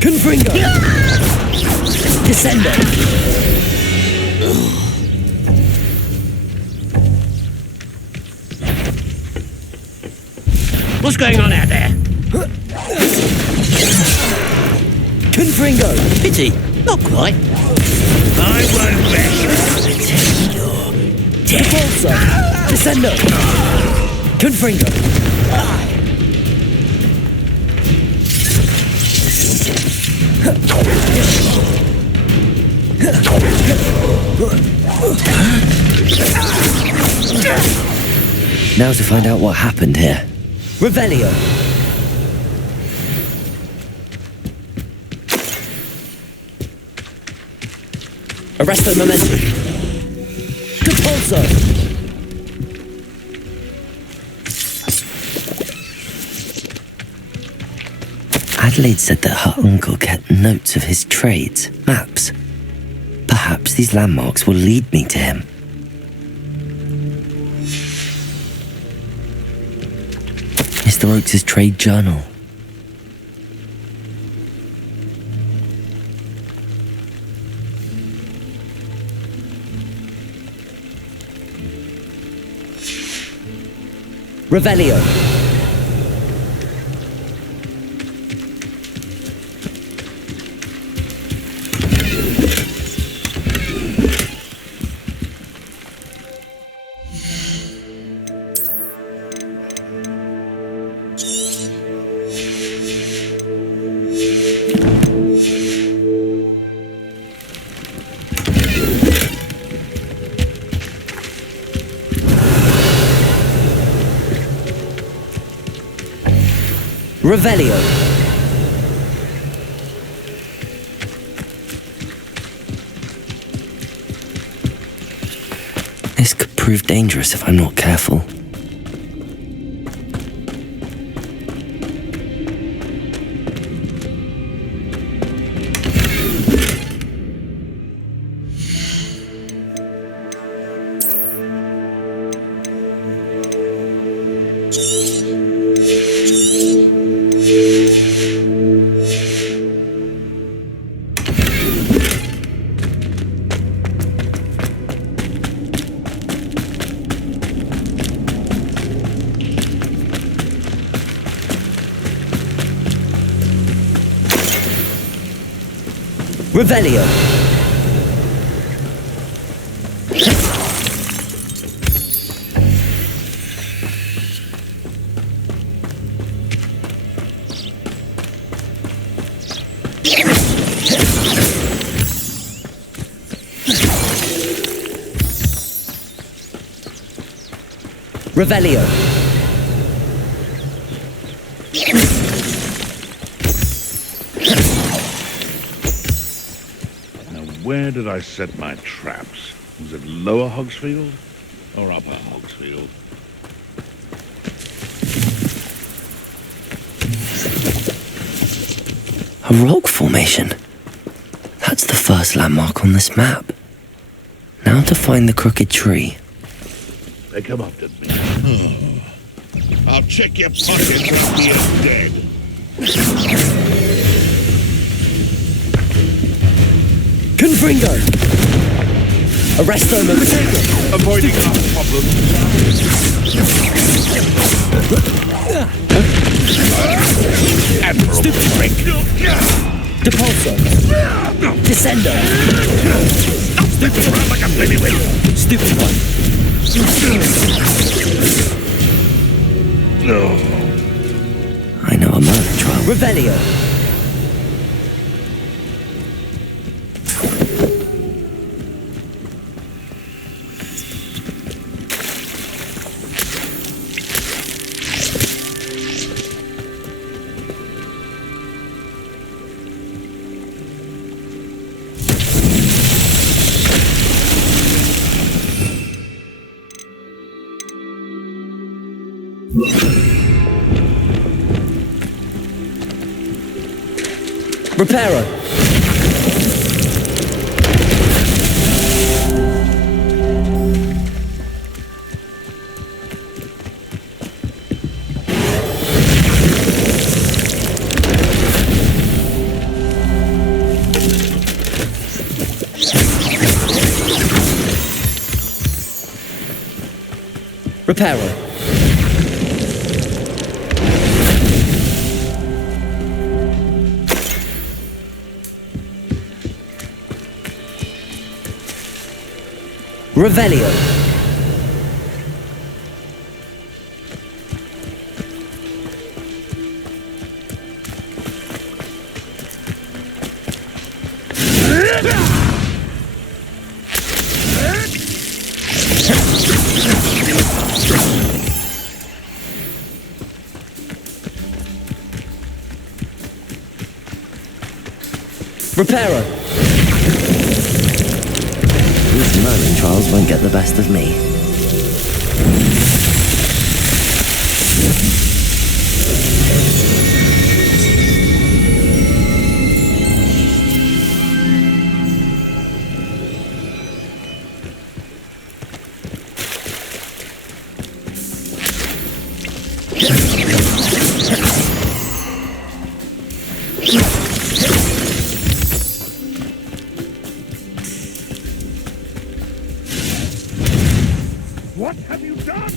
Confringo! Descendo! What's going on out there? Confringo! Pity, not quite. I won't rest until you're dead. Repulso! Descendo! Confringo! Now to find out what happened here. Revelio! Arresto momentum! Depulso! Adelaide said that her uncle kept notes of his trades, maps. Perhaps these landmarks will lead me to him. Mr. Oakes' trade journal. Revelio. Revelio. This could prove dangerous if I'm not careful. Revelio. Revelio. Where did I set my traps? Was it lower Hogsfield or upper Hogsfield? A rock formation. That's the first landmark on this map. Now to find the crooked tree. They come after me. I'll check your pockets after you're dead. Confringo! Arresto momento! Avoiding our problem. Admirable trick. Depulso! Descendo! Stupid around like a baby. Stupid one! No. I know a murder trial. Revelio! Reparo. Reparo. Revelio. Reparo. These Merlin trials won't get the best of me. What have you done?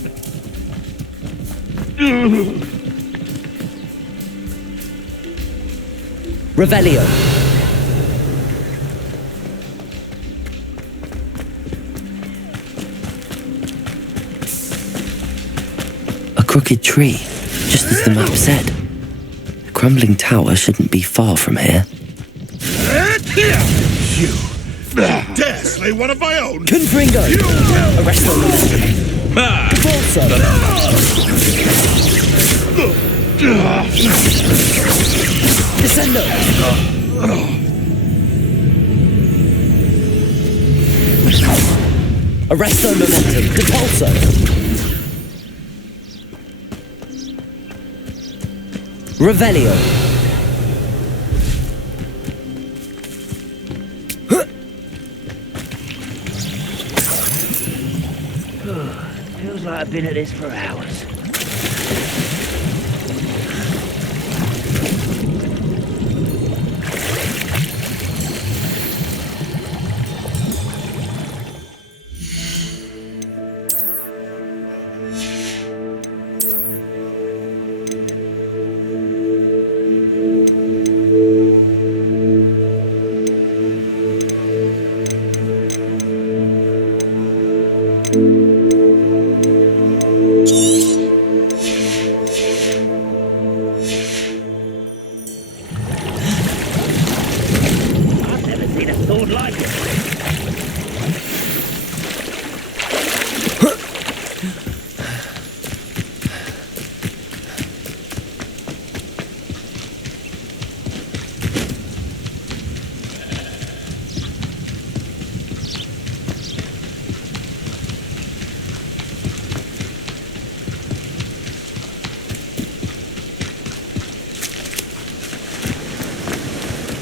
Revelio. A crooked tree, just as the map said. The crumbling tower shouldn't be far from here. You dare slay one of my own? Confringo! Arrest them! Bolso! Descendo! Arresto momentum! Depulso! Revelio! Feels like I've been at this for hours.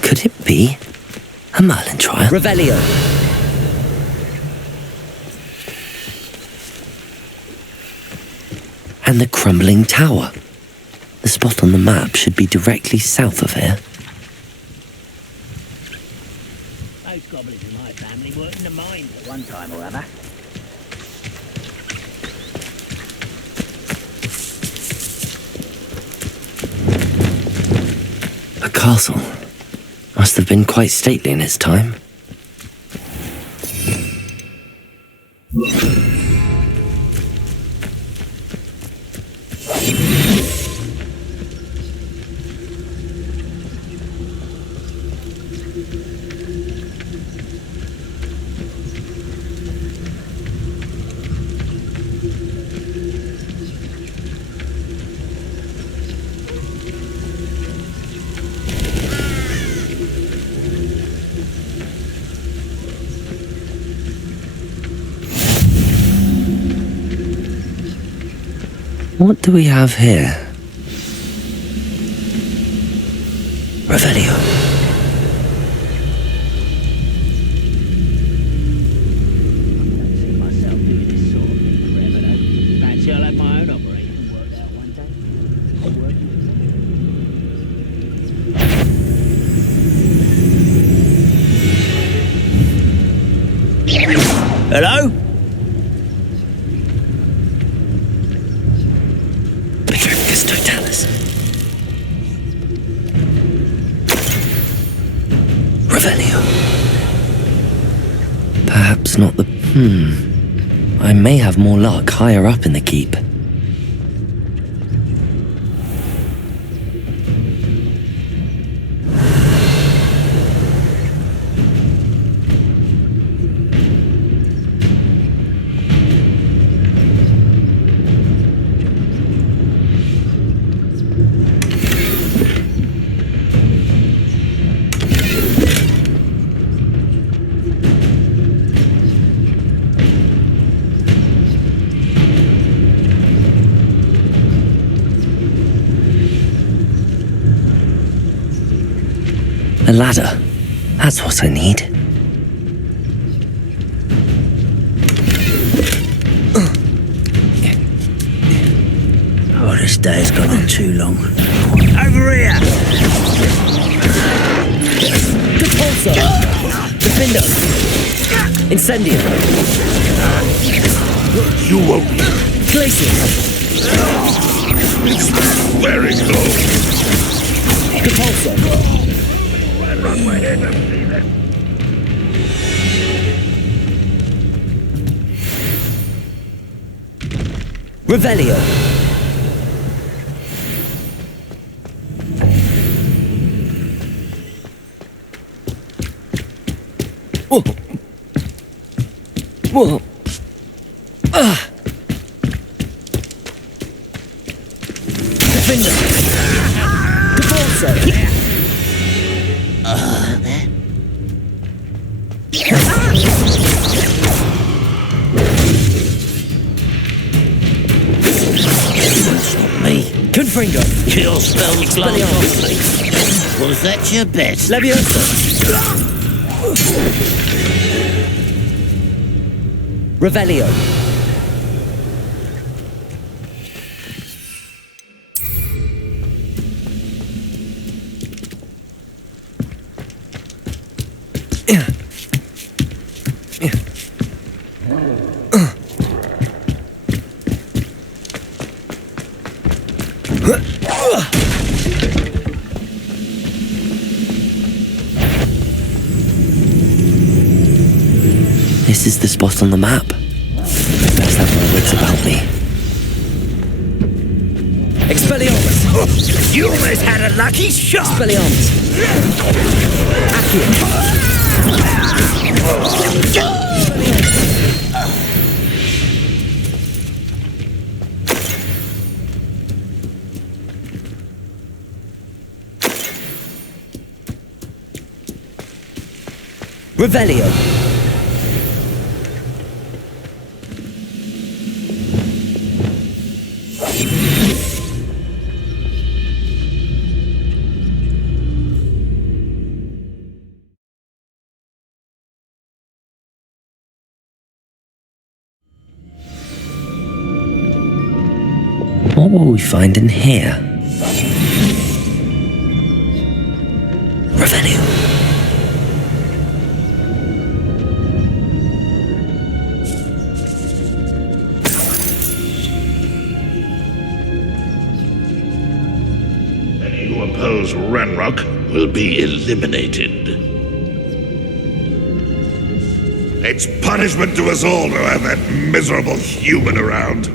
Could it be a Merlin trial? Revelio. And the crumbling tower. The spot on the map should be directly south of here. Those goblins in my family worked in the mines at one time or other. A castle. Must have been quite stately in its time. What do we have here? Revelio. See myself doing this sort of thing forever though. Fancy I'll have my own operation worked out one day. Hello? Perhaps not the... I may have more luck higher up in the keep. A ladder. That's what I need. Oh, this day's gone on too long. Over here! Repulsor! Defender! Incendium! You won't. Glacius! It's very close. Repulsor! Revelio! Whoa! Whoa! Defender! Repulsor! Confringo! Your spell's like Was that your bet? Leviosa! Revelio! This is the spot on the map. Best have my wits about me. Expelliarmus! You almost had a lucky shot! Expelliarmus! Revelio! What will we find in here? Revelio. Any who oppose Ranrock will be eliminated. It's punishment to us all to have that miserable human around.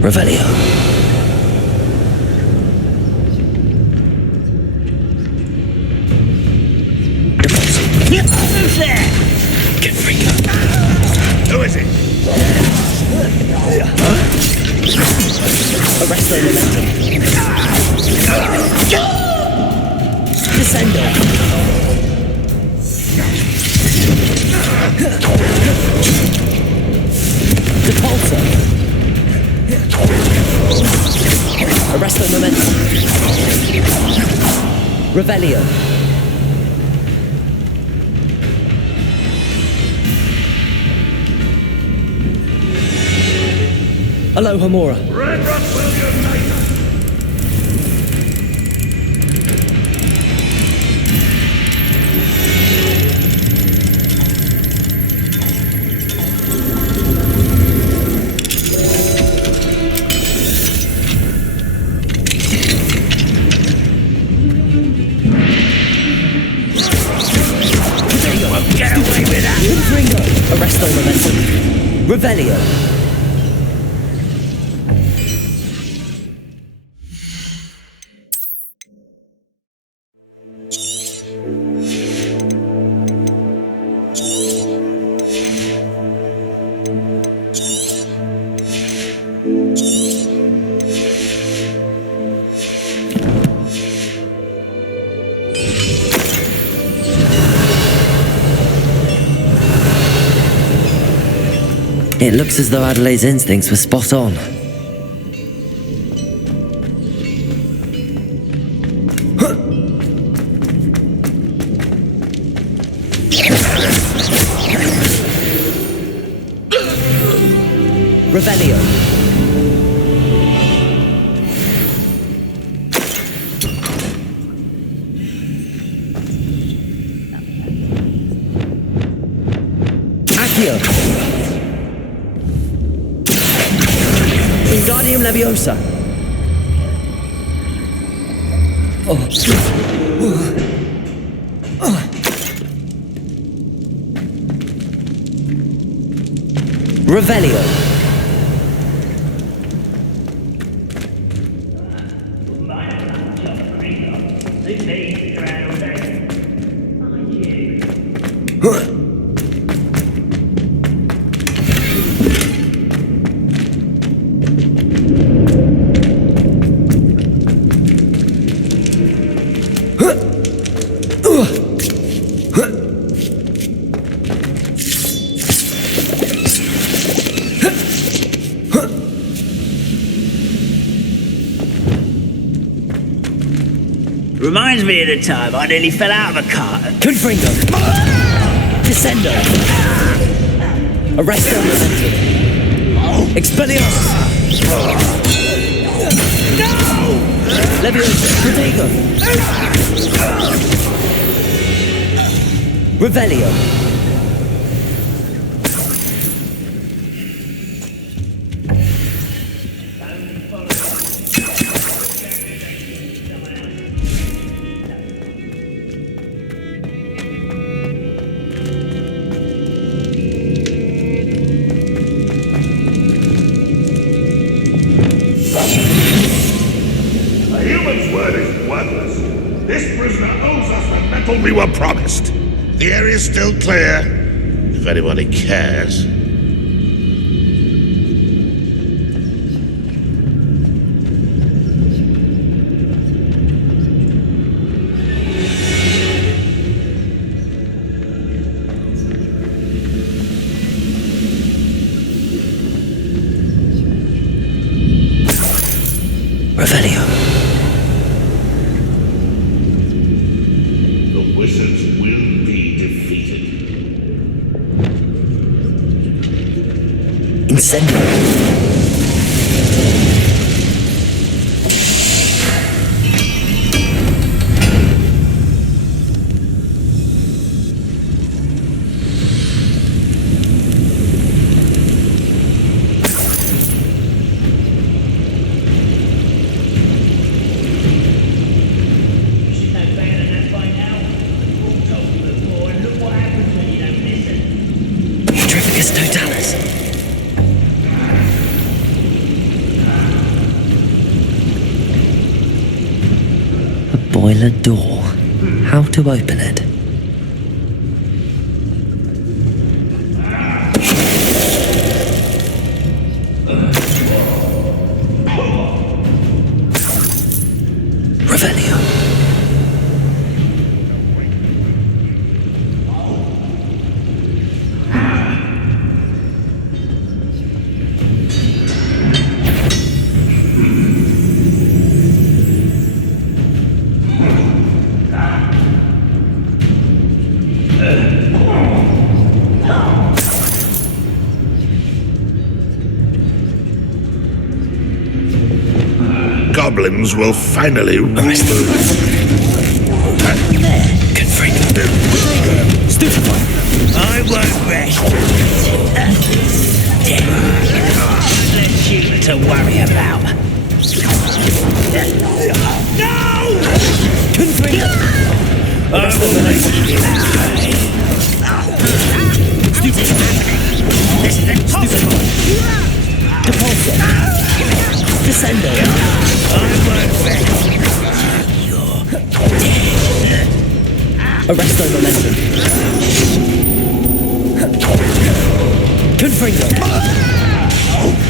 Revelio. Who's there? Confringo. Who is it? Arrest their momentum. Descendo. Repulsor. Arrest their momentum. Revelio. Alohomora. Ranrock will unite us. Get away with that! Confringo. Arrest their momentum. Revelio. It looks as though Adelaide's instincts were spot on. Revelio. Accio. Wingardium Leviosa. Revelio. Reminds me of the time I nearly fell out of a cart. Confringo. Descendo. Arresto Momentum. Expelliarmus. No! Leviosa. Protego. Revelio. We were promised. The area's still clear, if anybody cares. Revelio. Wizards will be defeated. Incendio. Totalis. A boiler door. How to open it? Revelio. Goblins will finally rule. Stupefy. I won't rest. There's you to worry about. No! Confringo. I will make you This is impossible. Depulso. Descendo. I won't rest. You're dead. Arresto Momentum. Confringo.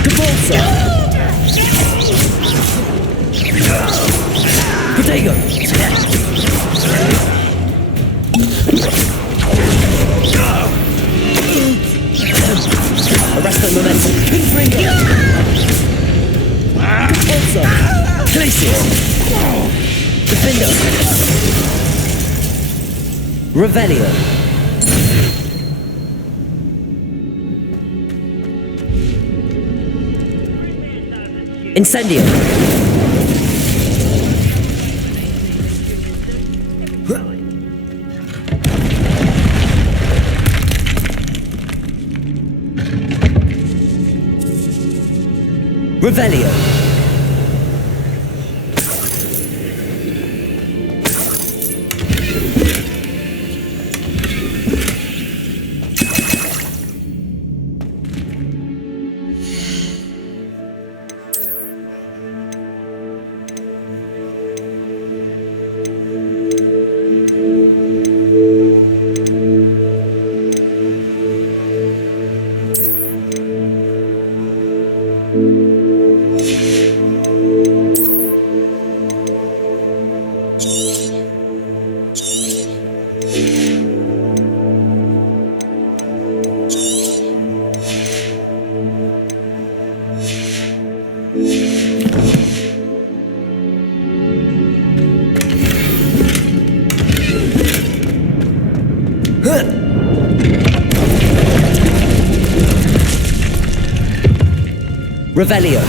Depulso. Protego. Arrest the momentum. Confringo. Repulsor. Glacius. Defender. Revelio. Incendio. Revelio. Revelio.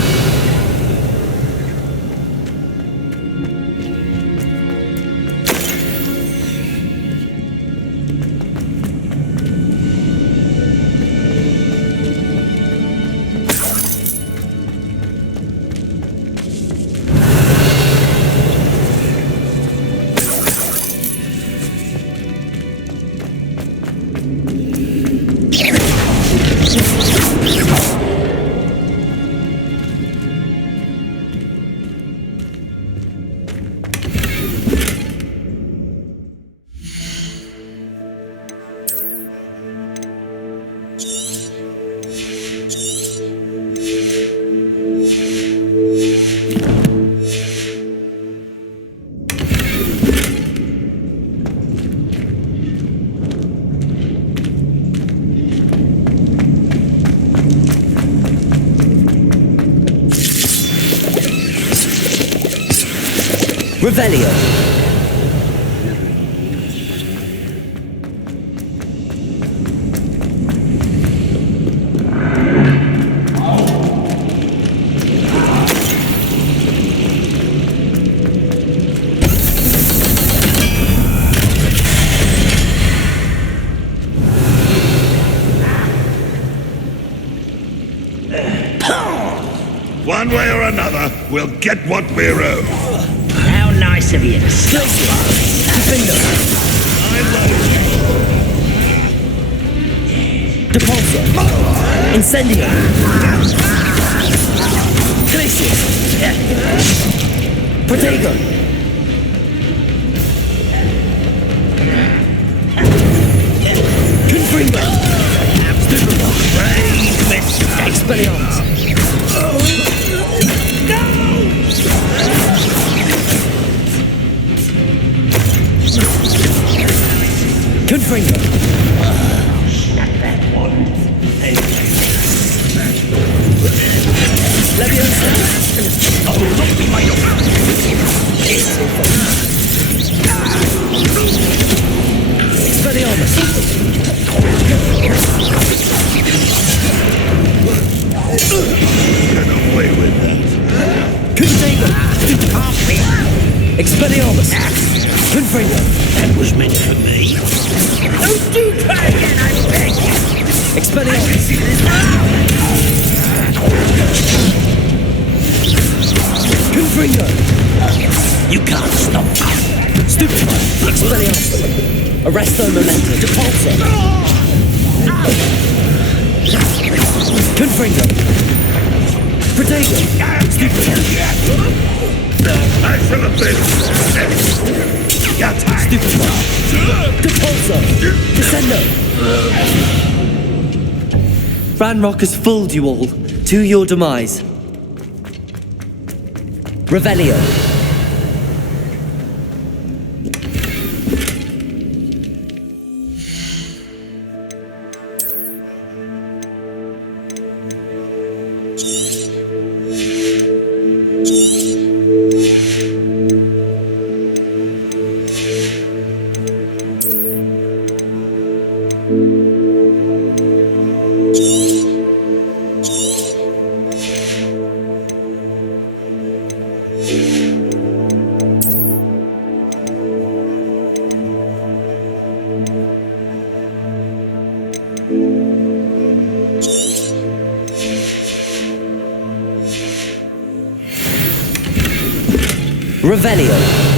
Revelio. One way or another, we'll get what we're owed. How nice of you to stop. Defender. I love Depulsor. Incendio. Glacius. Protego. Confringo. Expelliarmus. Confringo. Leviosa. Expelliarmus. Get away with that. Confringo. Expelliarmus. Confringo. That was meant for me. Don't do try again, I beg you. Expelliarmus. Confringo. You can't stop me. Stupefy. Expelliarmus. Arresto Memento. Depulsor. Confringo. Protego. Stupefy. I shall have been. Stupefy. Depulsor. Descendo. Ranrock has fooled you all. To your demise. Revelio. Revelio.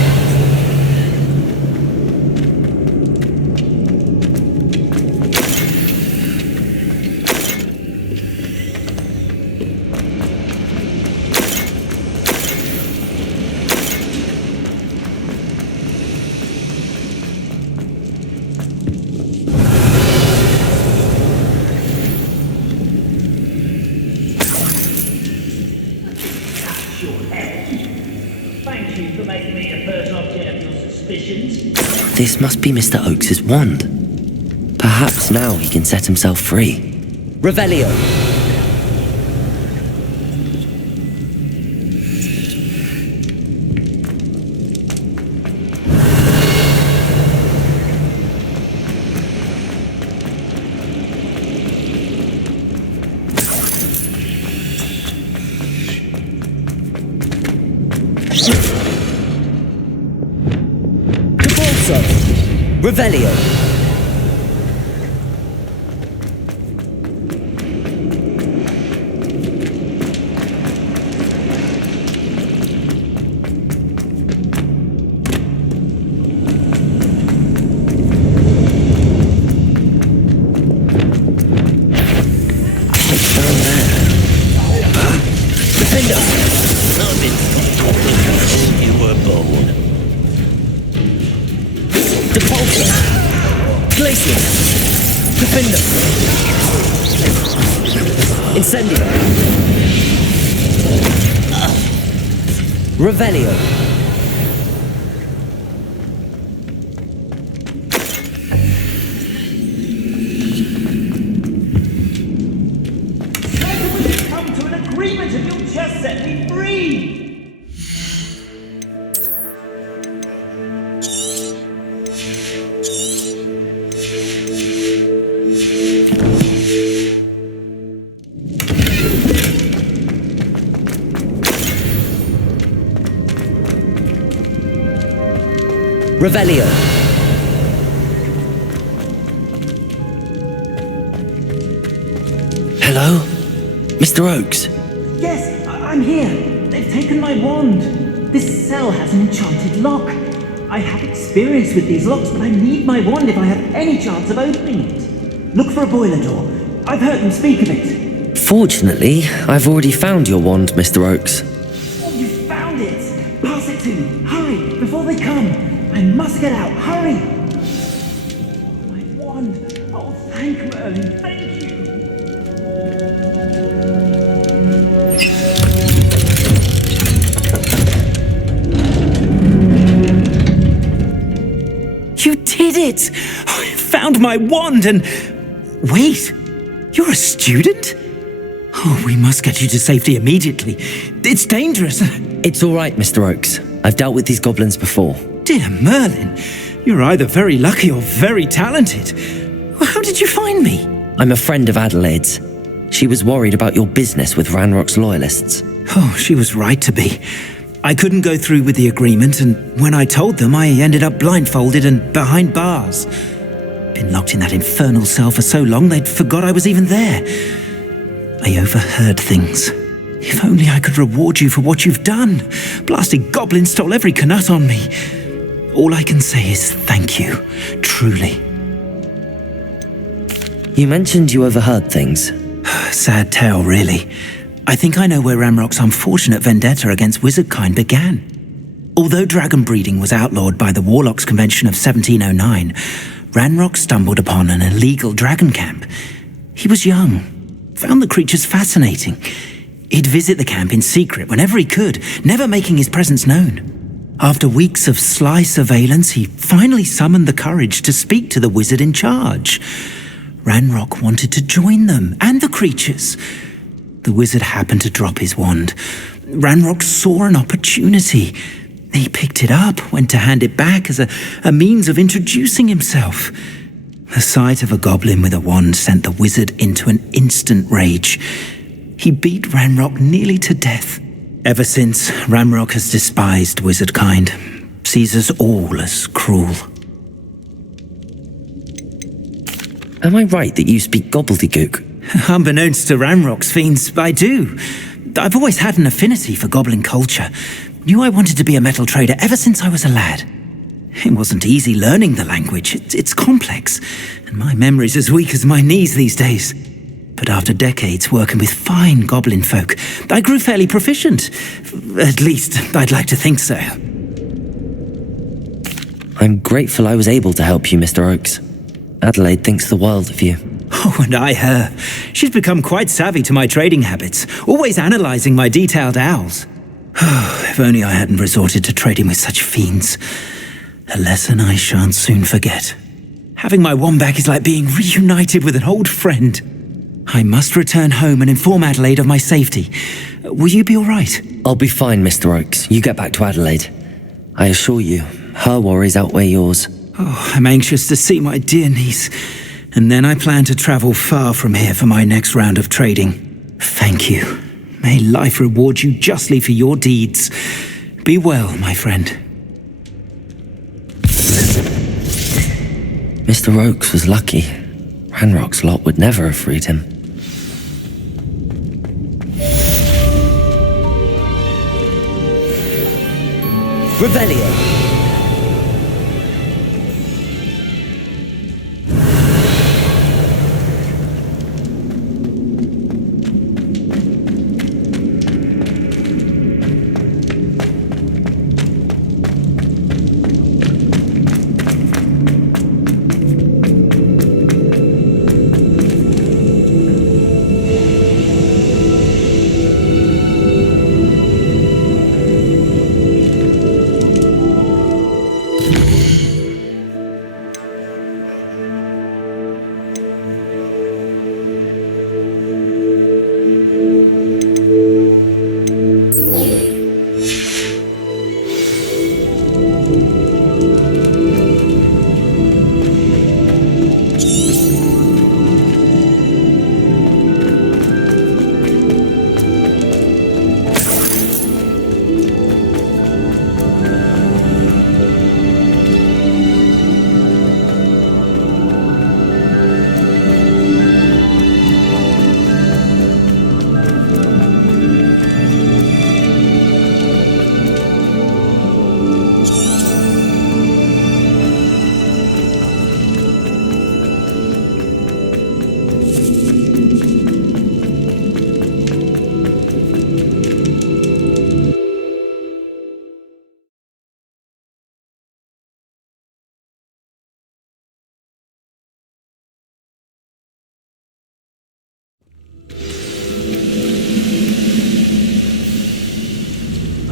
This must be Mr. Oakes's wand. Perhaps now he can set himself free. Revelio. Revelio. Revelio. Come to an agreement and you'll just set me free! Revelio. Hello? Mr. Oakes? Yes, I'm here. They've taken my wand. This cell has an enchanted lock. I have experience with these locks, but I need my wand if I have any chance of opening it. Look for a boiler door. I've heard them speak of it. Fortunately, I've already found your wand, Mr. Oakes. Oh, you found it! Pass it to me. Hurry, before they come. I must get out. Hurry! My wand. Oh, thank Merlin. Thank you. You did it! I found my wand and... Wait! You're a student? Oh, we must get you to safety immediately. It's dangerous. It's all right, Mr. Oakes. I've dealt with these goblins before. Dear Merlin, you're either very lucky or very talented. How did you find me? I'm a friend of Adelaide's. She was worried about your business with Ranrock's loyalists. Oh, she was right to be. I couldn't go through with the agreement, and when I told them, I ended up blindfolded and behind bars. Been locked in that infernal cell for so long, they'd forgot I was even there. I overheard things. If only I could reward you for what you've done. Blasted goblins stole every knut on me. All I can say is thank you, truly. You mentioned you overheard things. Sad tale, really. I think I know where Ranrock's unfortunate vendetta against wizardkind began. Although dragon breeding was outlawed by the Warlocks Convention of 1709, Ranrock stumbled upon an illegal dragon camp. He was young, found the creatures fascinating. He'd visit the camp in secret whenever he could, never making his presence known. After weeks of sly surveillance, he finally summoned the courage to speak to the wizard in charge. Ranrock wanted to join them and the creatures. The wizard happened to drop his wand. Ranrock saw an opportunity. He picked it up, went to hand it back as a means of introducing himself. The sight of a goblin with a wand sent the wizard into an instant rage. He beat Ranrock nearly to death. Ever since, Ranrock has despised wizardkind, sees us all as cruel. Am I right that you speak gobbledygook? Unbeknownst to Ranrock's fiends, I do. I've always had an affinity for goblin culture. Knew I wanted to be a metal trader ever since I was a lad. It wasn't easy learning the language. It's complex, and my memory's as weak as my knees these days. But after decades working with fine goblin folk, I grew fairly proficient. At least, I'd like to think so. I'm grateful I was able to help you, Mr. Oakes. Adelaide thinks the world of you. Oh, and I her. She's become quite savvy to my trading habits, always analysing my detailed owls. If only I hadn't resorted to trading with such fiends. A lesson I shan't soon forget. Having my wand back is like being reunited with an old friend. I must return home and inform Adelaide of my safety. Will you be all right? I'll be fine, Mr. Oakes. You get back to Adelaide. I assure you, her worries outweigh yours. Oh, I'm anxious to see my dear niece. And then I plan to travel far from here for my next round of trading. Thank you. May life reward you justly for your deeds. Be well, my friend. Mr. Oakes was lucky. Ranrock's lot would never have freed him. Revelio!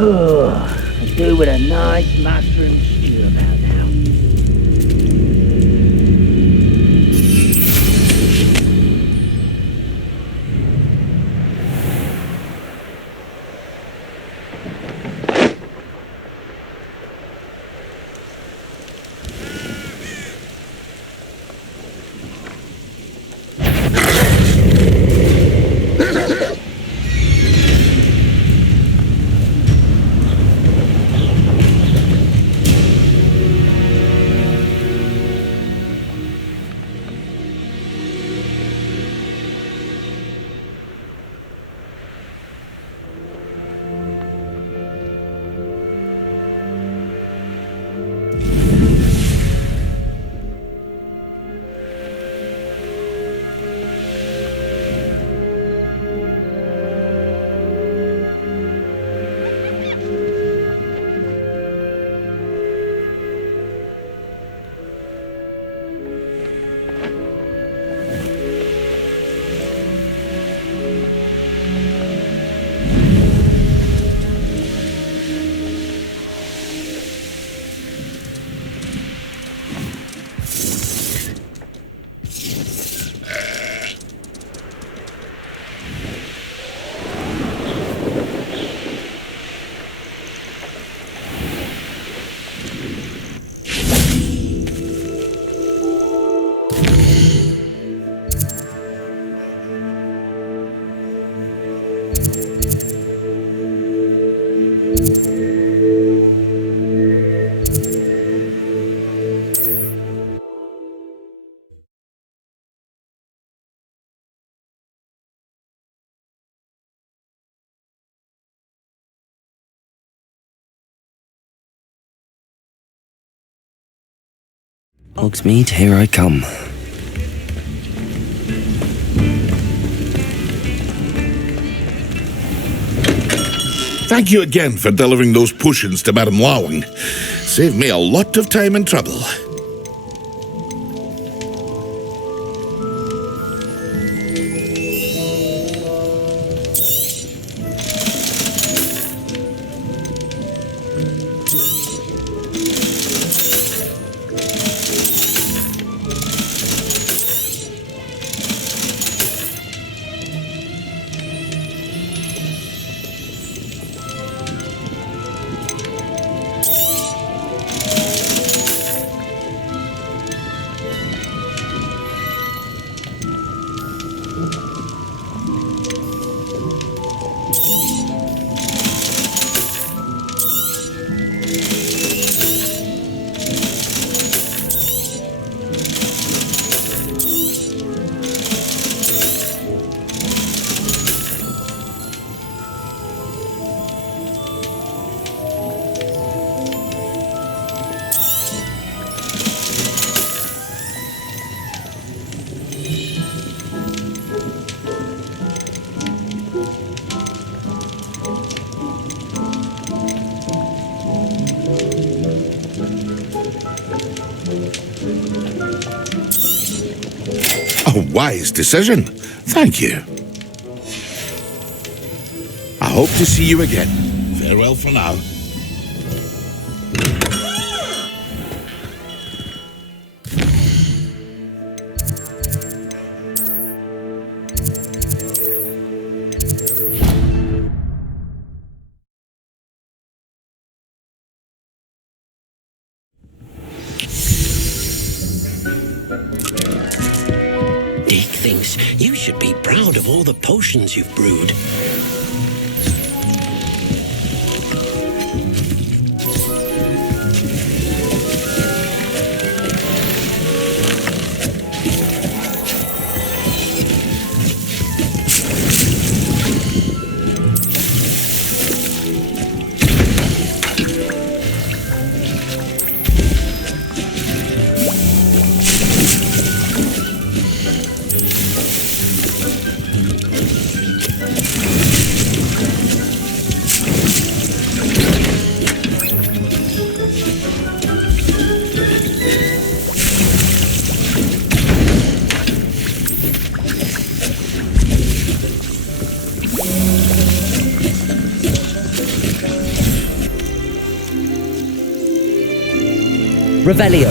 Oh, I do with a nice mushroom stew about now. Hogsmeade, here I come. Thank you again for delivering those potions to Madame Lawing. Saved me a lot of time and trouble. A wise decision. Thank you. I hope to see you again. Farewell for now. Dick thinks you should be proud of all the potions you've brewed. Revelio.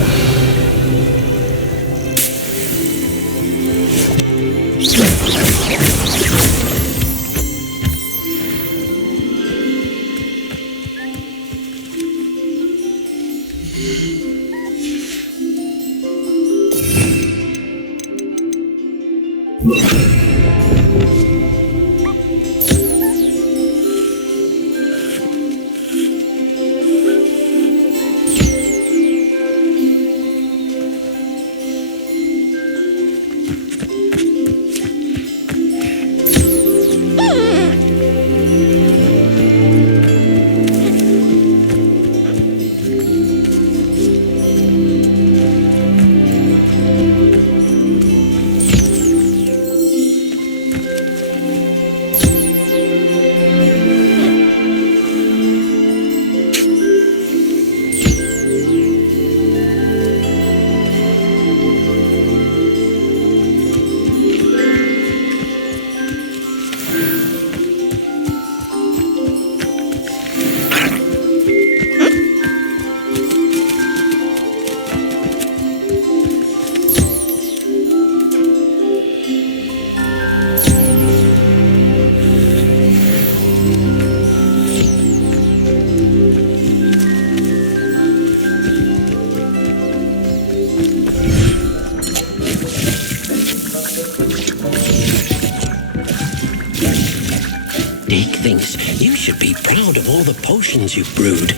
Dick thinks you should be proud of all the potions you've brewed.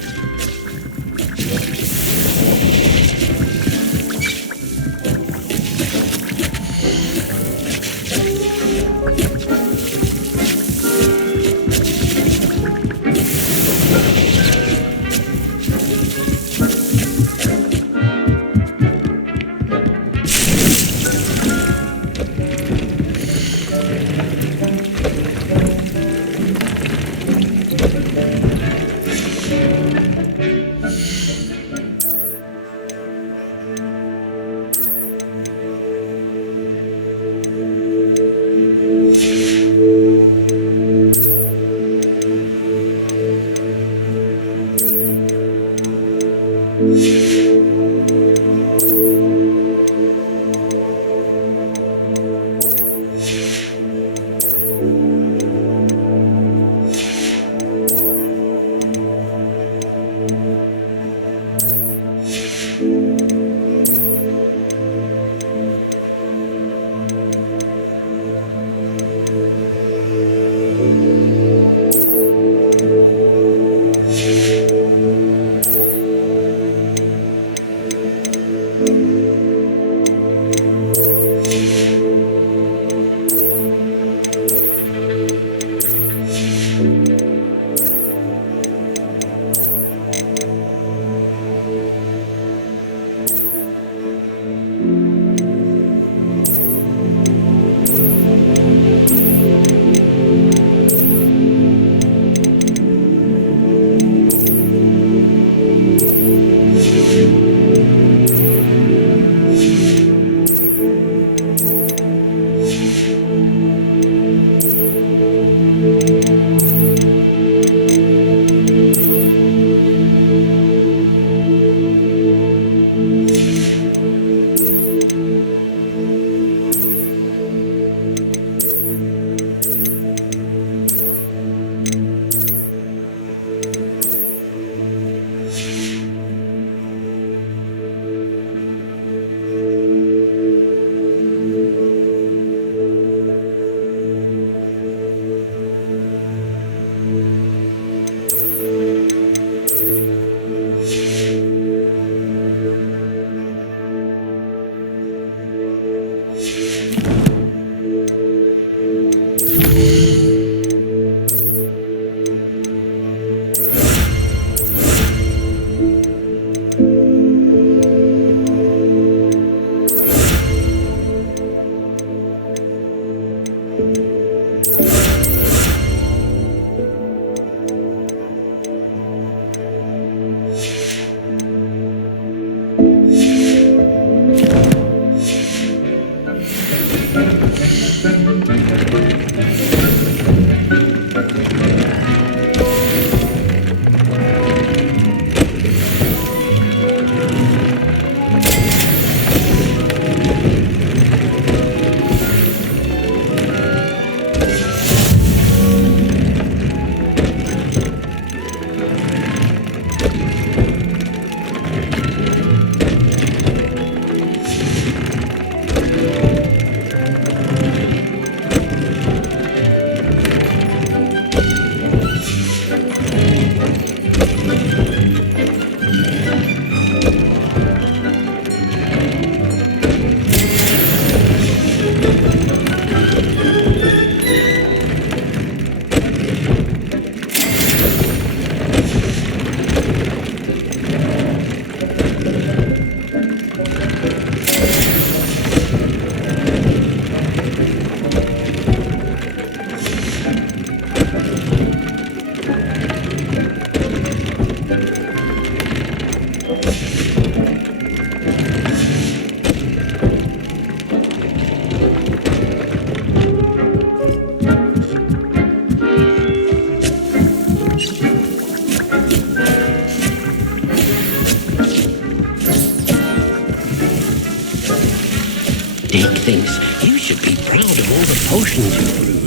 all the potions you brewed.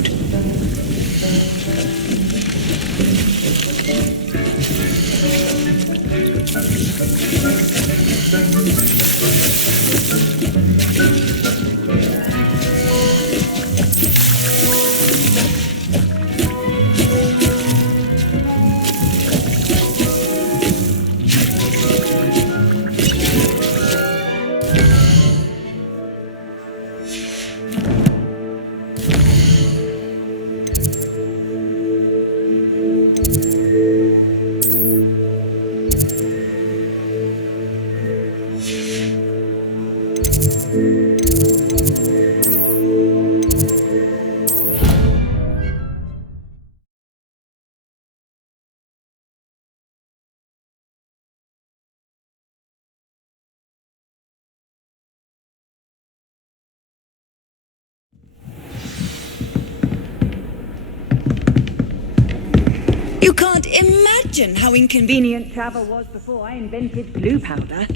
You can't imagine how inconvenient travel was before I invented glue powder.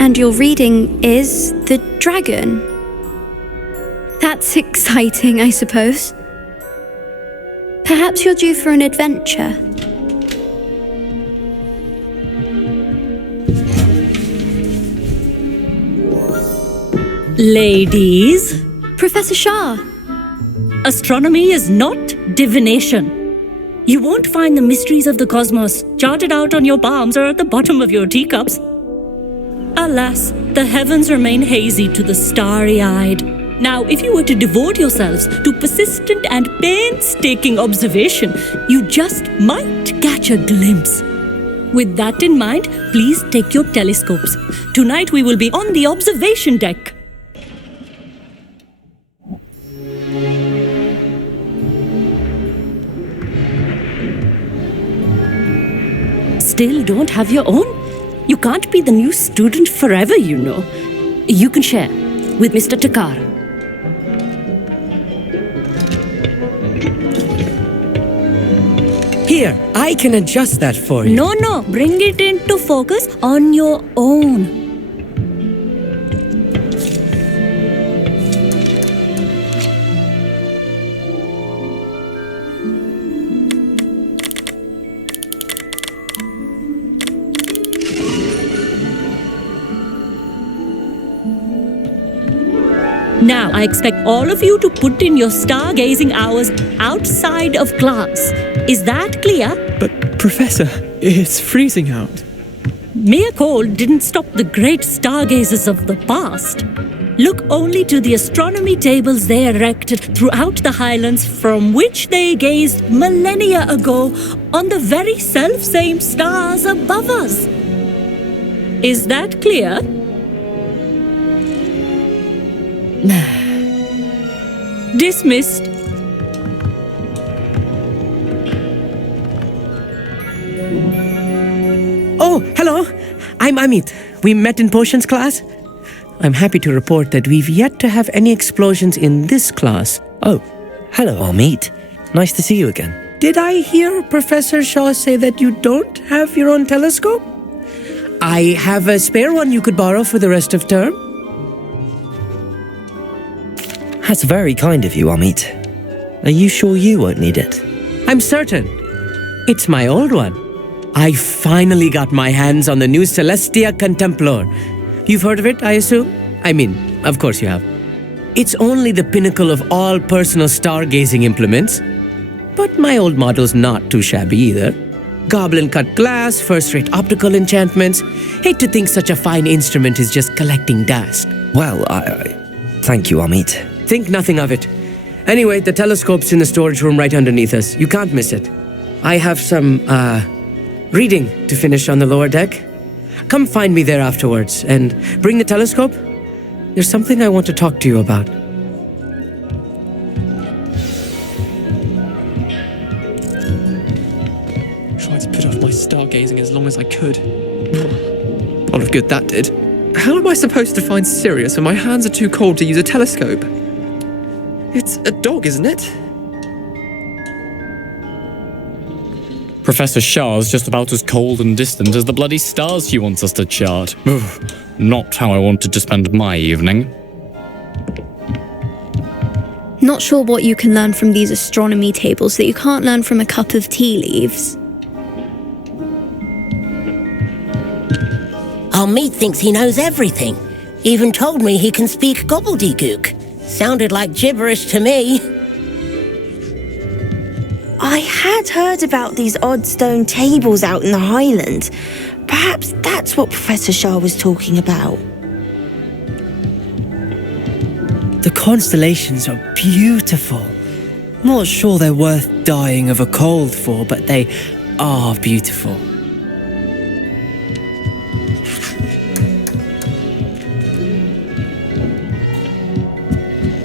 And your reading is The Dragon. That's exciting, I suppose. Perhaps you're due for an adventure. Ladies. Professor Shah. Astronomy is not divination. You won't find the mysteries of the cosmos charted out on your palms or at the bottom of your teacups. Alas, the heavens remain hazy to the starry-eyed. Now, if you were to devote yourselves to persistent and painstaking observation, you just might catch a glimpse. With that in mind, please take your telescopes. Tonight we will be on the observation deck. Still don't have your own? You can't be the new student forever, you know. You can share with Mr. Takar. Here, I can adjust that for you. No, bring it into focus on your own. Now, I expect all of you to put in your stargazing hours outside of class. Is that clear? But, Professor, it's freezing out. Mere cold didn't stop the great stargazers of the past. Look only to the astronomy tables they erected throughout the highlands from which they gazed millennia ago on the very self-same stars above us. Is that clear? Dismissed. Oh, hello. I'm Amit. We met in potions class. I'm happy to report that we've yet to have any explosions in this class. Oh, hello, Amit. Nice to see you again. Did I hear Professor Shaw say that you don't have your own telescope? I have a spare one you could borrow for the rest of term. That's very kind of you, Amit. Are you sure you won't need it? I'm certain. It's my old one. I finally got my hands on the new Celestia Contemplor. You've heard of it, I assume? I mean, of course you have. It's only the pinnacle of all personal stargazing implements. But my old model's not too shabby either. Goblin-cut glass, first-rate optical enchantments. Hate to think such a fine instrument is just collecting dust. Well, thank you, Amit. Think nothing of it. Anyway, the telescope's in the storage room right underneath us. You can't miss it. I have some, reading to finish on the lower deck. Come find me there afterwards, and bring the telescope. There's something I want to talk to you about. Tried to put off my stargazing as long as I could. A lot of good that did. How am I supposed to find Sirius when my hands are too cold to use a telescope? It's a dog, isn't it? Professor Shah's just about as cold and distant as the bloody stars she wants us to chart. Not how I wanted to spend my evening. Not sure what you can learn from these astronomy tables that you can't learn from a cup of tea leaves. Our meat thinks he knows everything. Even told me he can speak gobbledygook. Sounded like gibberish to me. I had heard about these odd stone tables out in the Highlands. Perhaps that's what Professor Shah was talking about. The constellations are beautiful. Not sure they're worth dying of a cold for, but they are beautiful.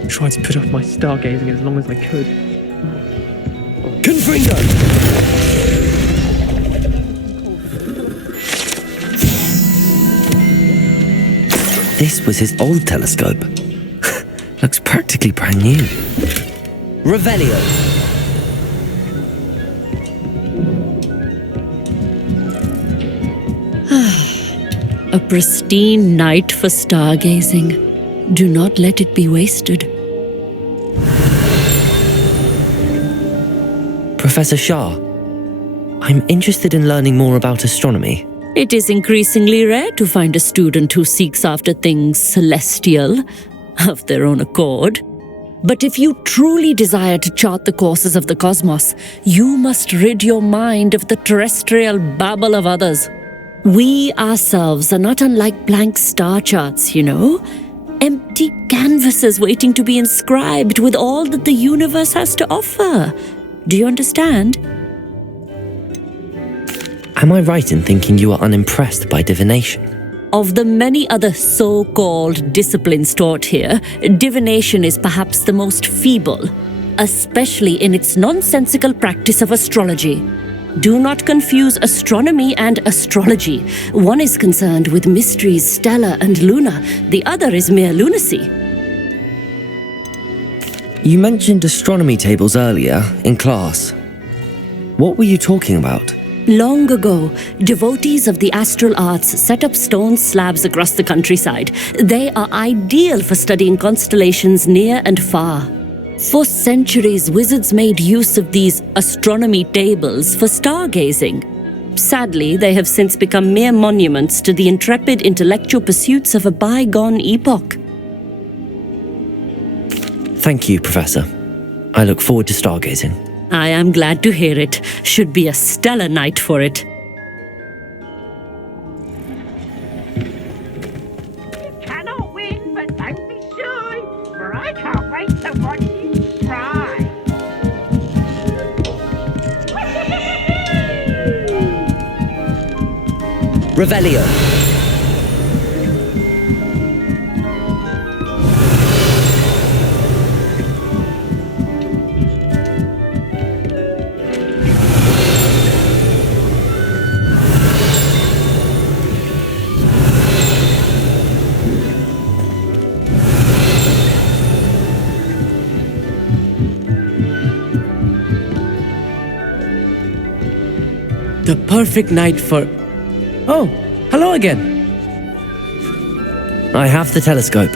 Tried to put off my stargazing as long as I could. Confringo! This was his old telescope. Looks practically brand new. Revelio. A pristine night for stargazing. Do not let it be wasted. Professor Shah, I'm interested in learning more about astronomy. It is increasingly rare to find a student who seeks after things celestial of their own accord. But if you truly desire to chart the courses of the cosmos, you must rid your mind of the terrestrial babble of others. We ourselves are not unlike blank star charts, you know. Empty canvases waiting to be inscribed with all that the universe has to offer. Do you understand? Am I right in thinking you are unimpressed by divination? Of the many other so-called disciplines taught here, divination is perhaps the most feeble, especially in its nonsensical practice of astrology. Do not confuse astronomy and astrology. One is concerned with mysteries stellar and lunar, the other is mere lunacy. You mentioned astronomy tables earlier in class. What were you talking about? Long ago, devotees of the astral arts set up stone slabs across the countryside. They are ideal for studying constellations near and far. For centuries, wizards made use of these astronomy tables for stargazing. Sadly, they have since become mere monuments to the intrepid intellectual pursuits of a bygone epoch. Thank you, Professor. I look forward to stargazing. I am glad to hear it. Should be a stellar night for it. You cannot win, but don't be shy, for I can't wait to watch you try. Revelio. The perfect night for... Oh, hello again. I have the telescope.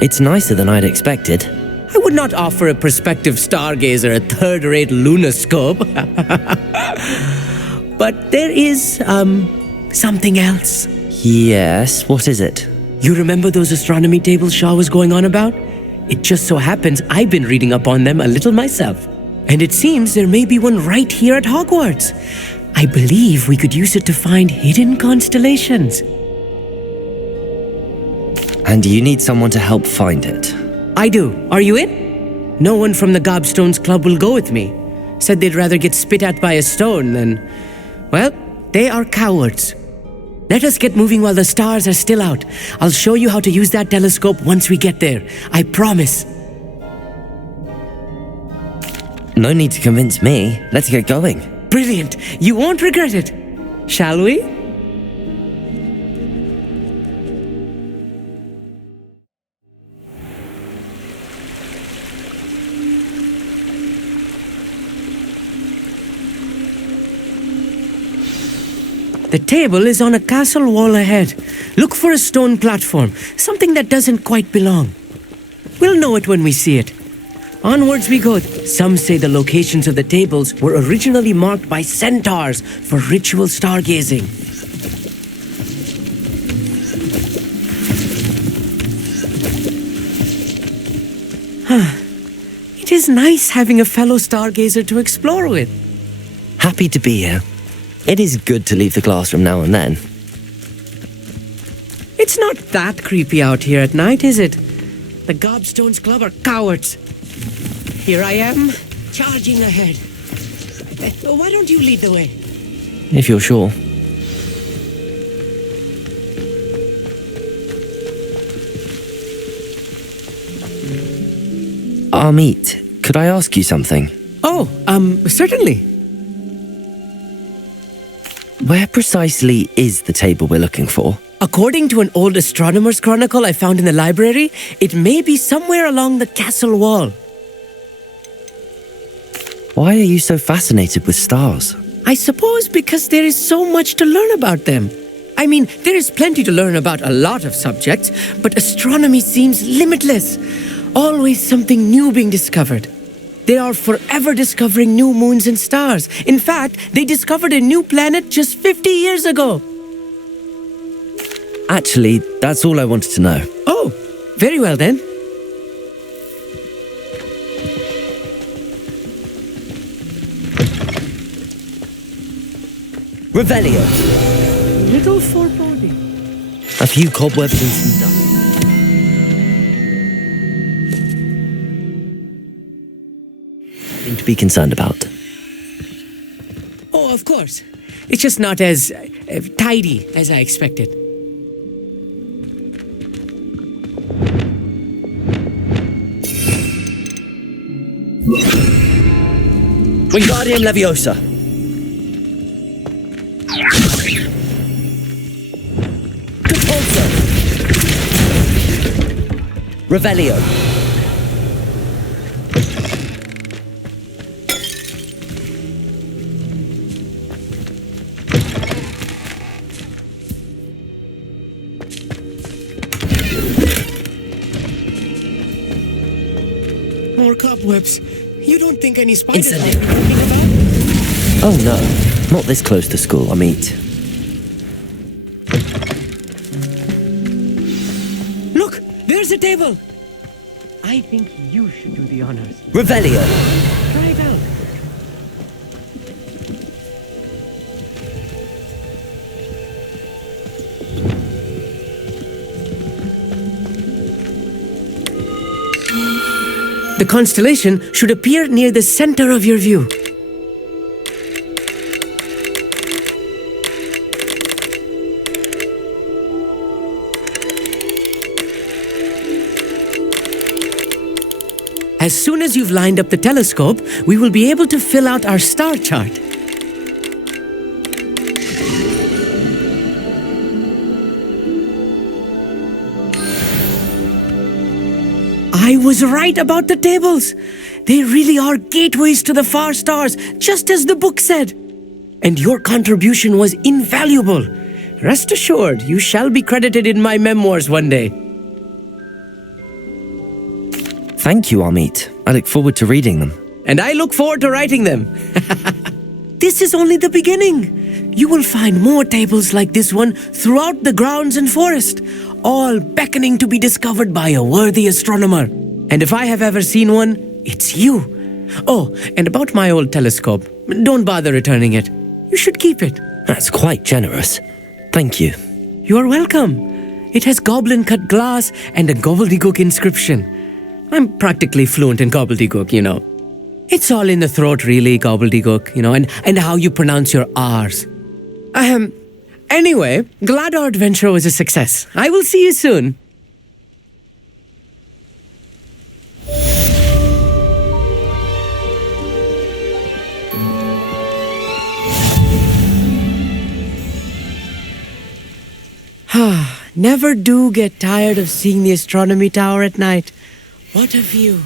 It's nicer than I'd expected. I would not offer a prospective stargazer a third-rate lunoscope. But there is, something else. Yes, what is it? You remember those astronomy tables Shah was going on about? It just so happens I've been reading up on them a little myself. And it seems there may be one right here at Hogwarts. I believe we could use it to find hidden constellations. And you need someone to help find it. I do. Are you in? No one from the Gobstones Club will go with me. Said they'd rather get spit at by a stone than... Well, they are cowards. Let us get moving while the stars are still out. I'll show you how to use that telescope once we get there. I promise. No need to convince me. Let's get going. Brilliant. You won't regret it. Shall we? The table is on a castle wall ahead. Look for a stone platform, something that doesn't quite belong. We'll know it when we see it. Onwards we go. Some say the locations of the tables were originally marked by centaurs for ritual stargazing. It is nice having a fellow stargazer to explore with. Happy to be here. It is good to leave the classroom now and then. It's not that creepy out here at night, is it? The Gobstones Club are cowards. Here I am, charging ahead. Why don't you lead the way? If you're sure. Amit, could I ask you something? Oh, certainly. Where precisely is the table we're looking for? According to an old astronomer's chronicle I found in the library, it may be somewhere along the castle wall. Why are you so fascinated with stars? I suppose because there is so much to learn about them. I mean, there is plenty to learn about a lot of subjects, but astronomy seems limitless. Always something new being discovered. They are forever discovering new moons and stars. In fact, they discovered a new planet just 50 years ago. Actually, that's all I wanted to know. Oh, very well then. Revelio. Little foreboding. A few cobwebs and some dust. Nothing to be concerned about. Oh, of course. It's just not as tidy as I expected. Wingardium Leviosa. Repulsor. Revelio. More cobwebs. You don't think any spiders Incendio. might be lurking about? Oh no, not this close to school, Amit. Look, there's a table. I think you should do the honors. Revelio. Try it out. The constellation should appear near the center of your view. As soon as you've lined up the telescope, we will be able to fill out our star chart. I was right about the tables. They really are gateways to the far stars, just as the book said. And your contribution was invaluable. Rest assured, you shall be credited in my memoirs one day. Thank you, Amit. I look forward to reading them. And I look forward to writing them. This is only the beginning. You will find more tables like this one throughout the grounds and forest, all beckoning to be discovered by a worthy astronomer. And if I have ever seen one, it's you. Oh, and about my old telescope, don't bother returning it. You should keep it. That's quite generous. Thank you. You are welcome. It has goblin-cut glass and a gobbledygook inscription. I'm practically fluent in gobbledygook, you know. It's all in the throat, really, gobbledygook, you know, and how you pronounce your R's. Anyway, glad our adventure was a success. I will see you soon. Never do get tired of seeing the astronomy tower at night. What a view.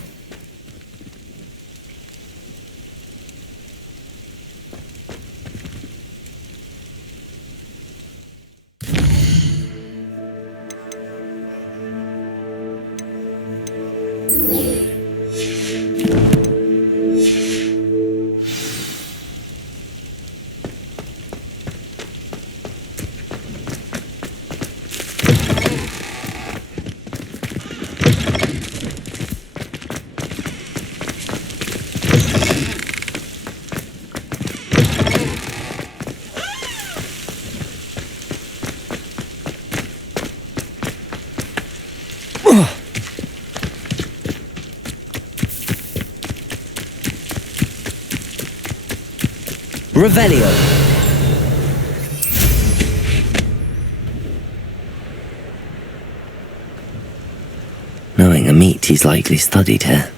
Revelio. Knowing a meat, he's likely studied here.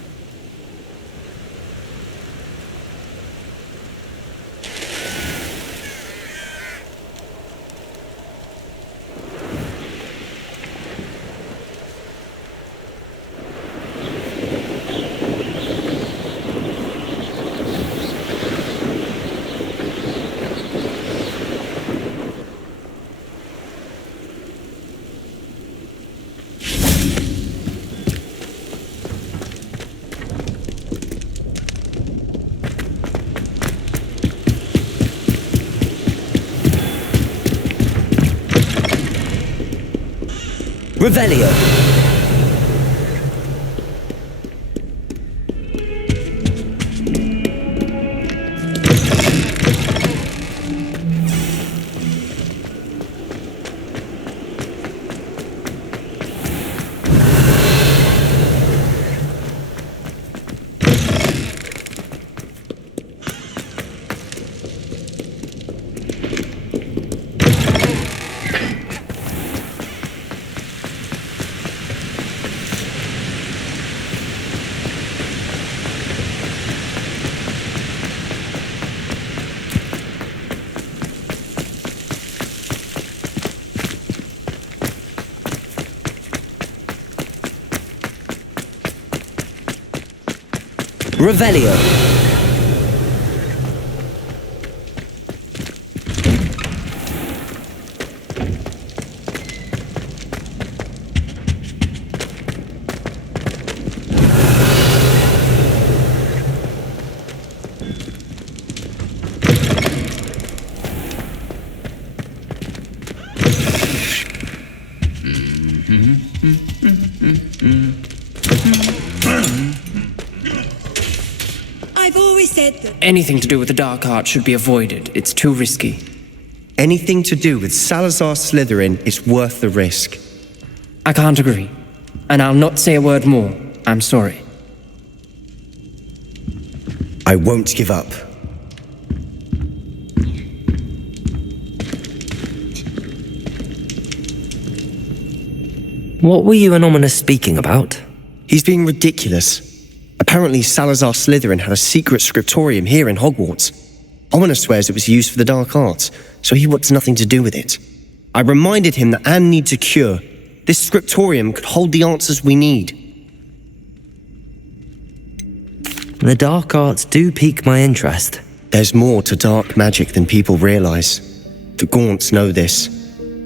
Revelio. Revelio. I've always said that Anything to do with the dark art should be avoided. It's too risky. Anything to do with Salazar Slytherin is worth the risk. I can't agree. And I'll not say a word more. I'm sorry. I won't give up. What were you and Ominous speaking about? He's being ridiculous. Apparently Salazar Slytherin had a secret scriptorium here in Hogwarts. Ominous swears it was used for the dark arts, so he wants nothing to do with it. I reminded him that Anne needs a cure. This scriptorium could hold the answers we need. The dark arts do pique my interest. There's more to dark magic than people realize. The Gaunts know this.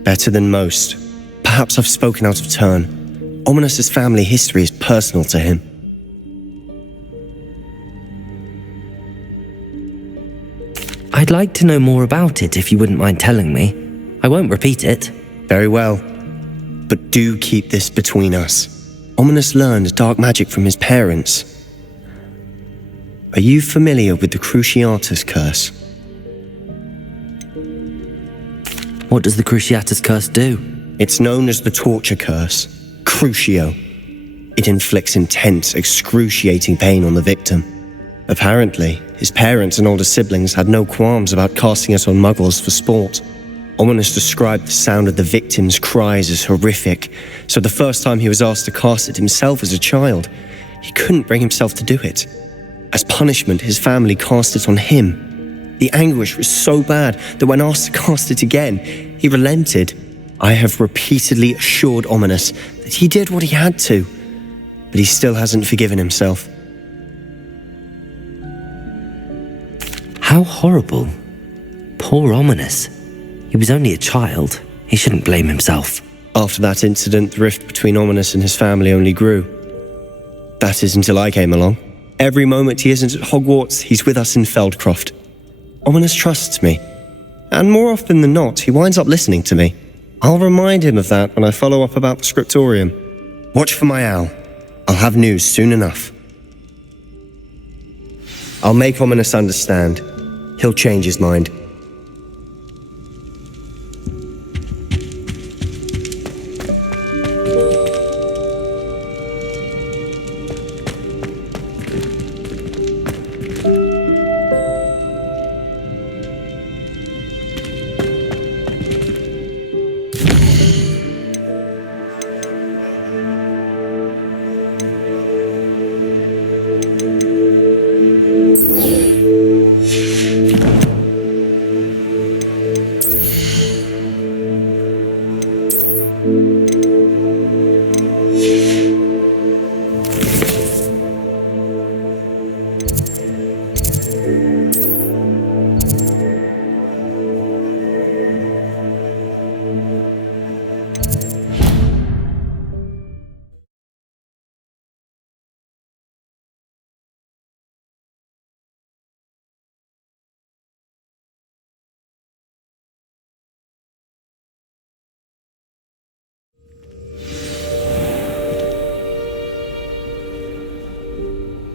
Better than most. Perhaps I've spoken out of turn. Ominous's family history is personal to him. I'd like to know more about it if you wouldn't mind telling me. I won't repeat it. Very well. But do keep this between us. Ominous learned dark magic from his parents. Are you familiar with the Cruciatus Curse? What does the Cruciatus Curse do? It's known as the Torture Curse, Crucio. It inflicts intense, excruciating pain on the victim. Apparently, his parents and older siblings had no qualms about casting it on muggles for sport. Ominous described the sound of the victim's cries as horrific, so the first time he was asked to cast it himself as a child, he couldn't bring himself to do it. As punishment, his family cast it on him. The anguish was so bad that when asked to cast it again, he relented. I have repeatedly assured Ominous that he did what he had to, but he still hasn't forgiven himself. How horrible. Poor Ominous. He was only a child. He shouldn't blame himself. After that incident, the rift between Ominous and his family only grew. That is until I came along. Every moment he isn't at Hogwarts, he's with us in Feldcroft. Ominous trusts me. And more often than not, he winds up listening to me. I'll remind him of that when I follow up about the scriptorium. Watch for my owl. I'll have news soon enough. I'll make Ominous understand. He'll change his mind.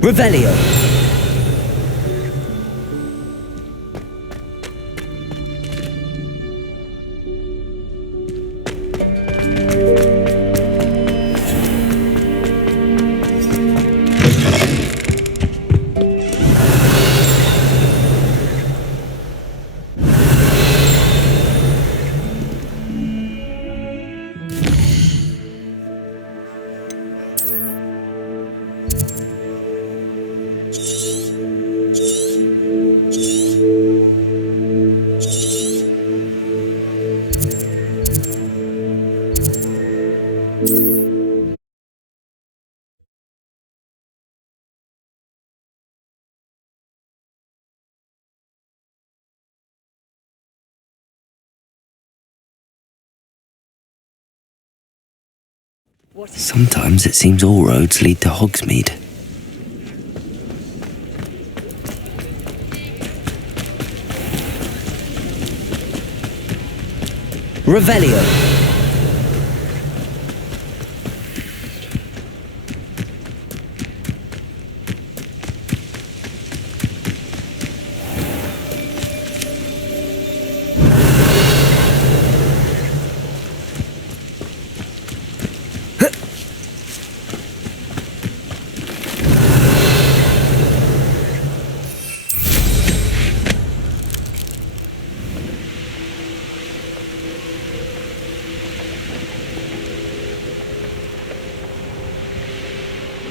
Revelio. Sometimes it seems all roads lead to Hogsmeade. Revelio.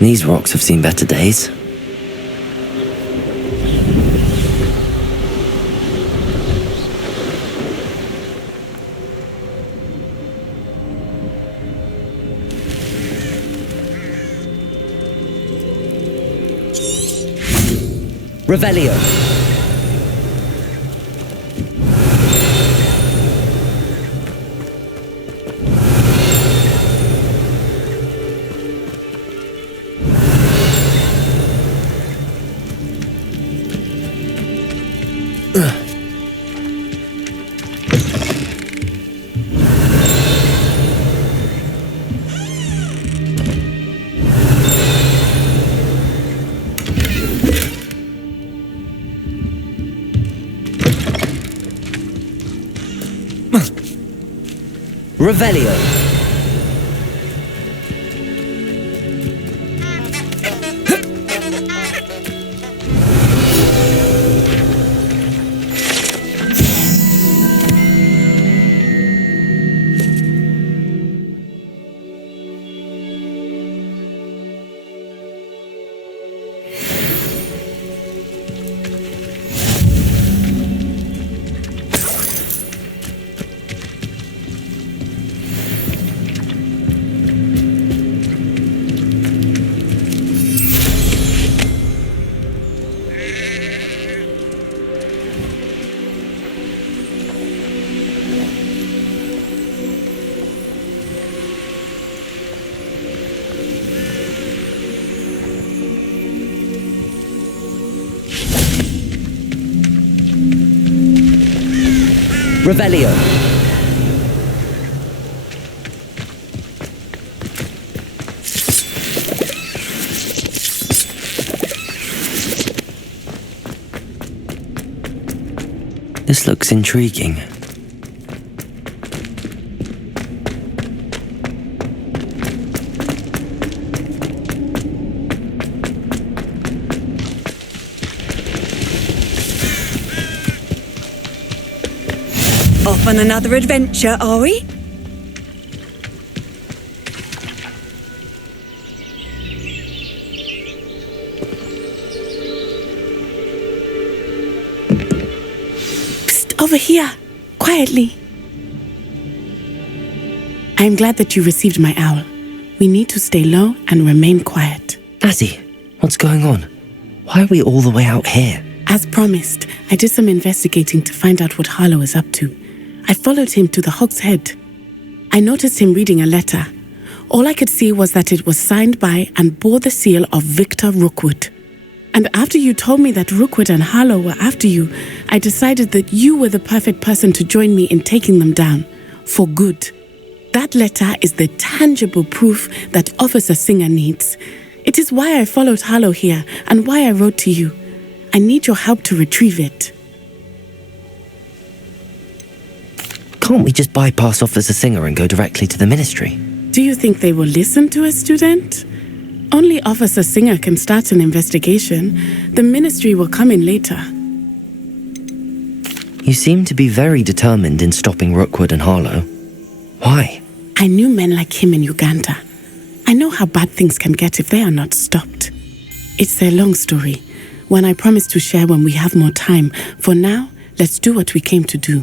These rocks have seen better days. Revelio. Revelio. Revelio. This looks intriguing. Off on another adventure, are we? Psst, over here, quietly. I am glad that you received my owl. We need to stay low and remain quiet. Azzy, what's going on? Why are we all the way out here? As promised, I did some investigating to find out what Harlow is up to. I followed him to the Hog's Head. I noticed him reading a letter. All I could see was that it was signed by and bore the seal of Victor Rookwood. And after you told me that Rookwood and Harlow were after you, I decided that you were the perfect person to join me in taking them down. For good. That letter is the tangible proof that Officer Singer needs. It is why I followed Harlow here and why I wrote to you. I need your help to retrieve it. Can't we just bypass off as a singer and go directly to the ministry? Do you think they will listen to a student? Only Officer Singer can start an investigation. The ministry will come in later. You seem to be very determined in stopping Rookwood and Harlow. Why? I knew men like him in Uganda. I know how bad things can get if they are not stopped. It's a long story, one I promise to share when we have more time. For now, let's do what we came to do.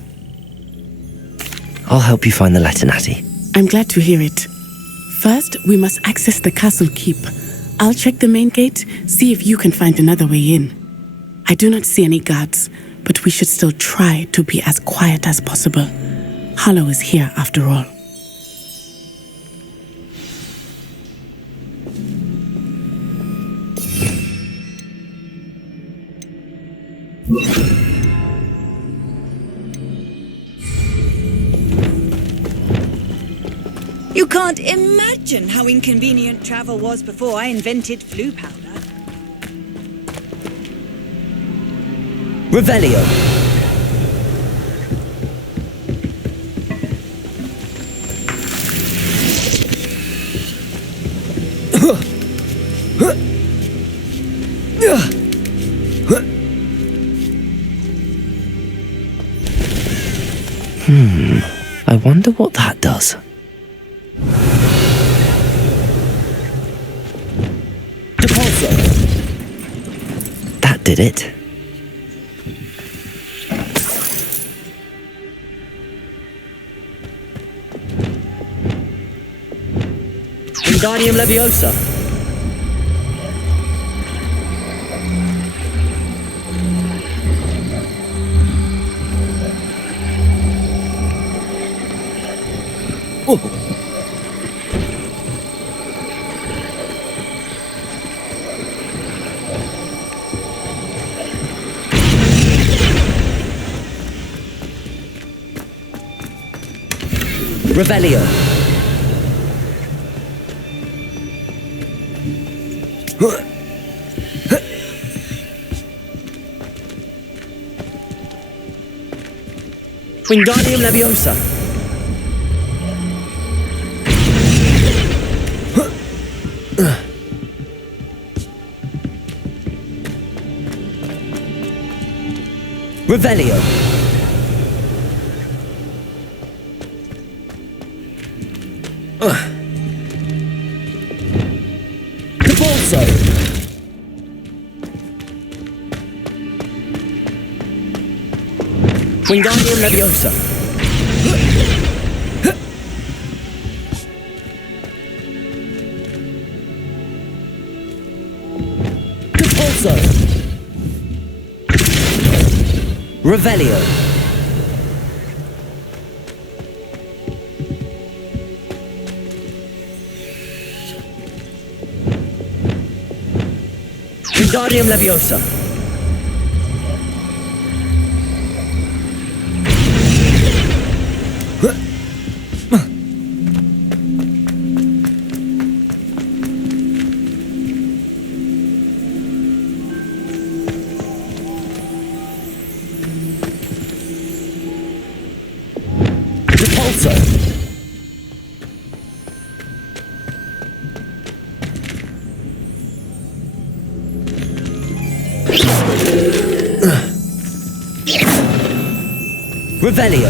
I'll help you find the letter, Natty. I'm glad to hear it. First, we must access the castle keep. I'll check the main gate, see if you can find another way in. I do not see any guards, but we should still try to be as quiet as possible. Harlow is here after all. You can't imagine how inconvenient travel was before I invented flu powder. Revelio. I wonder what that does. That did it. Wingardium Leviosa. Revelio. Wingardium Leviosa. Revelio. Cabalso. Wingardium Leviosa. Cabalso. Revelio. Wingardium Leviosa. Revelio.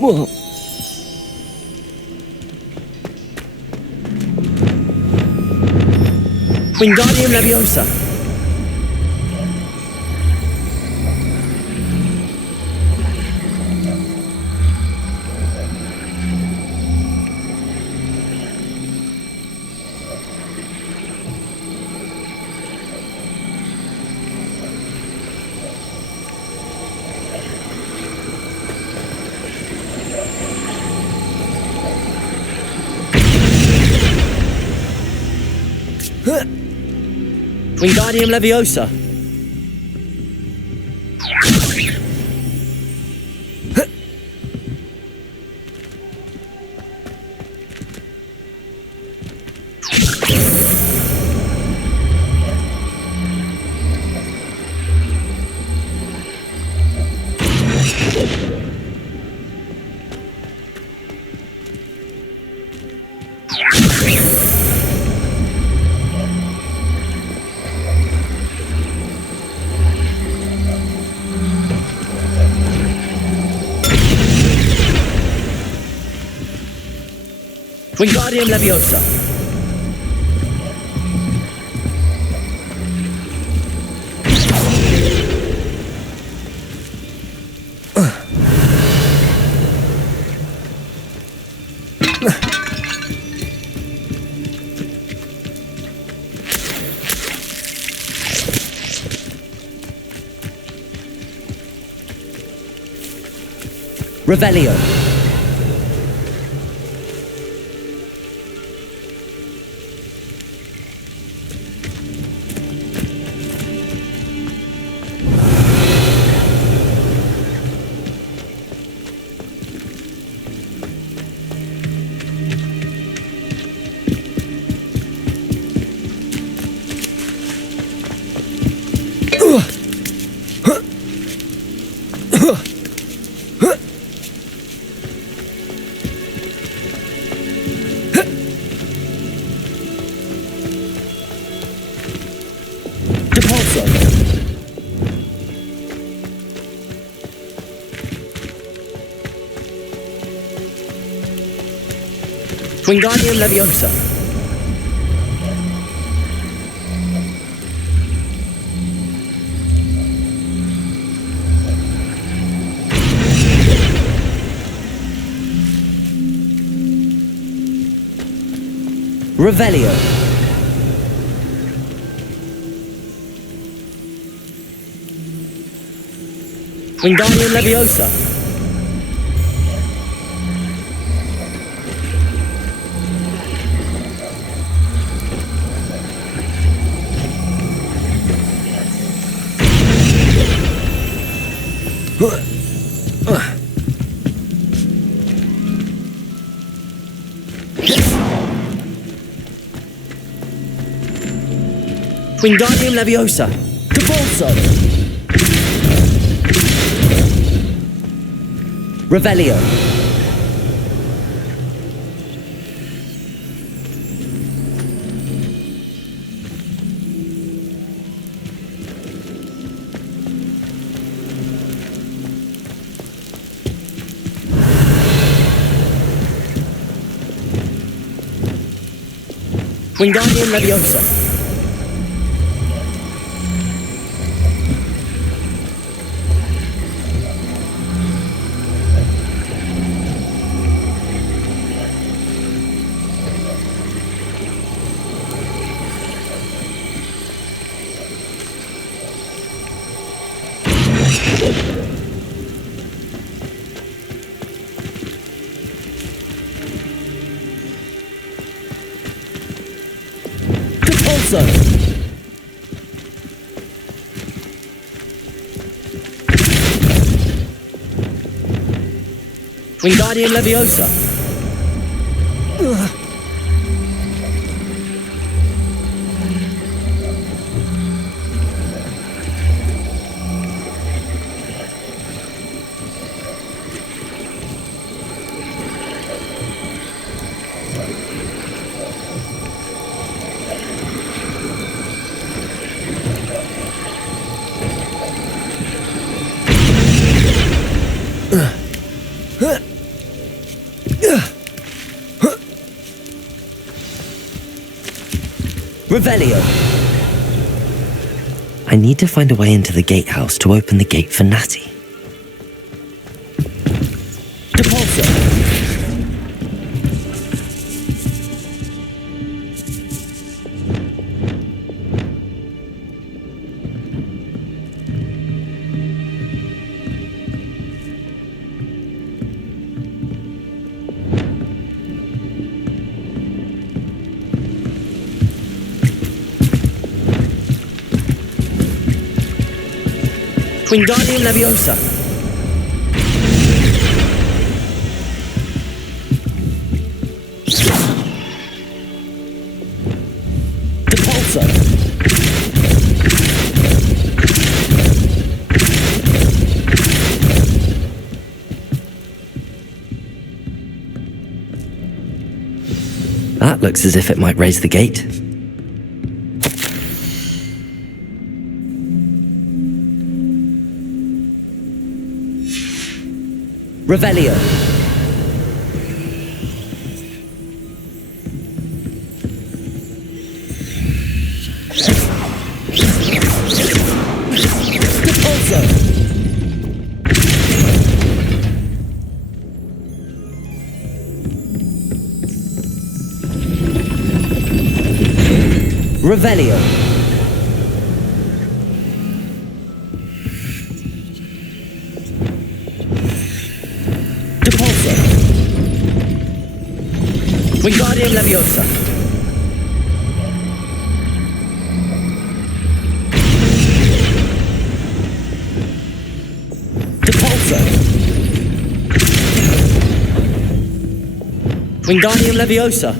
Whoa. Wingardium Leviosa. Wingardium Leviosa. Wingardium Leviosa. Revelio. Wingardium Leviosa. Revelio. Wingardium Leviosa. Wingardium Leviosa. Cabalso. Revelio. Wingardium Leviosa. Wingardium Leviosa. Revelio. I need to find a way into the gatehouse to open the gate for Natty. Depulso. Wingardium Leviosa. Depulso. Looks as if it might raise the gate. Revelio. Revelio. Depulso. Wingardium Leviosa. Depulso. Wingardium Leviosa.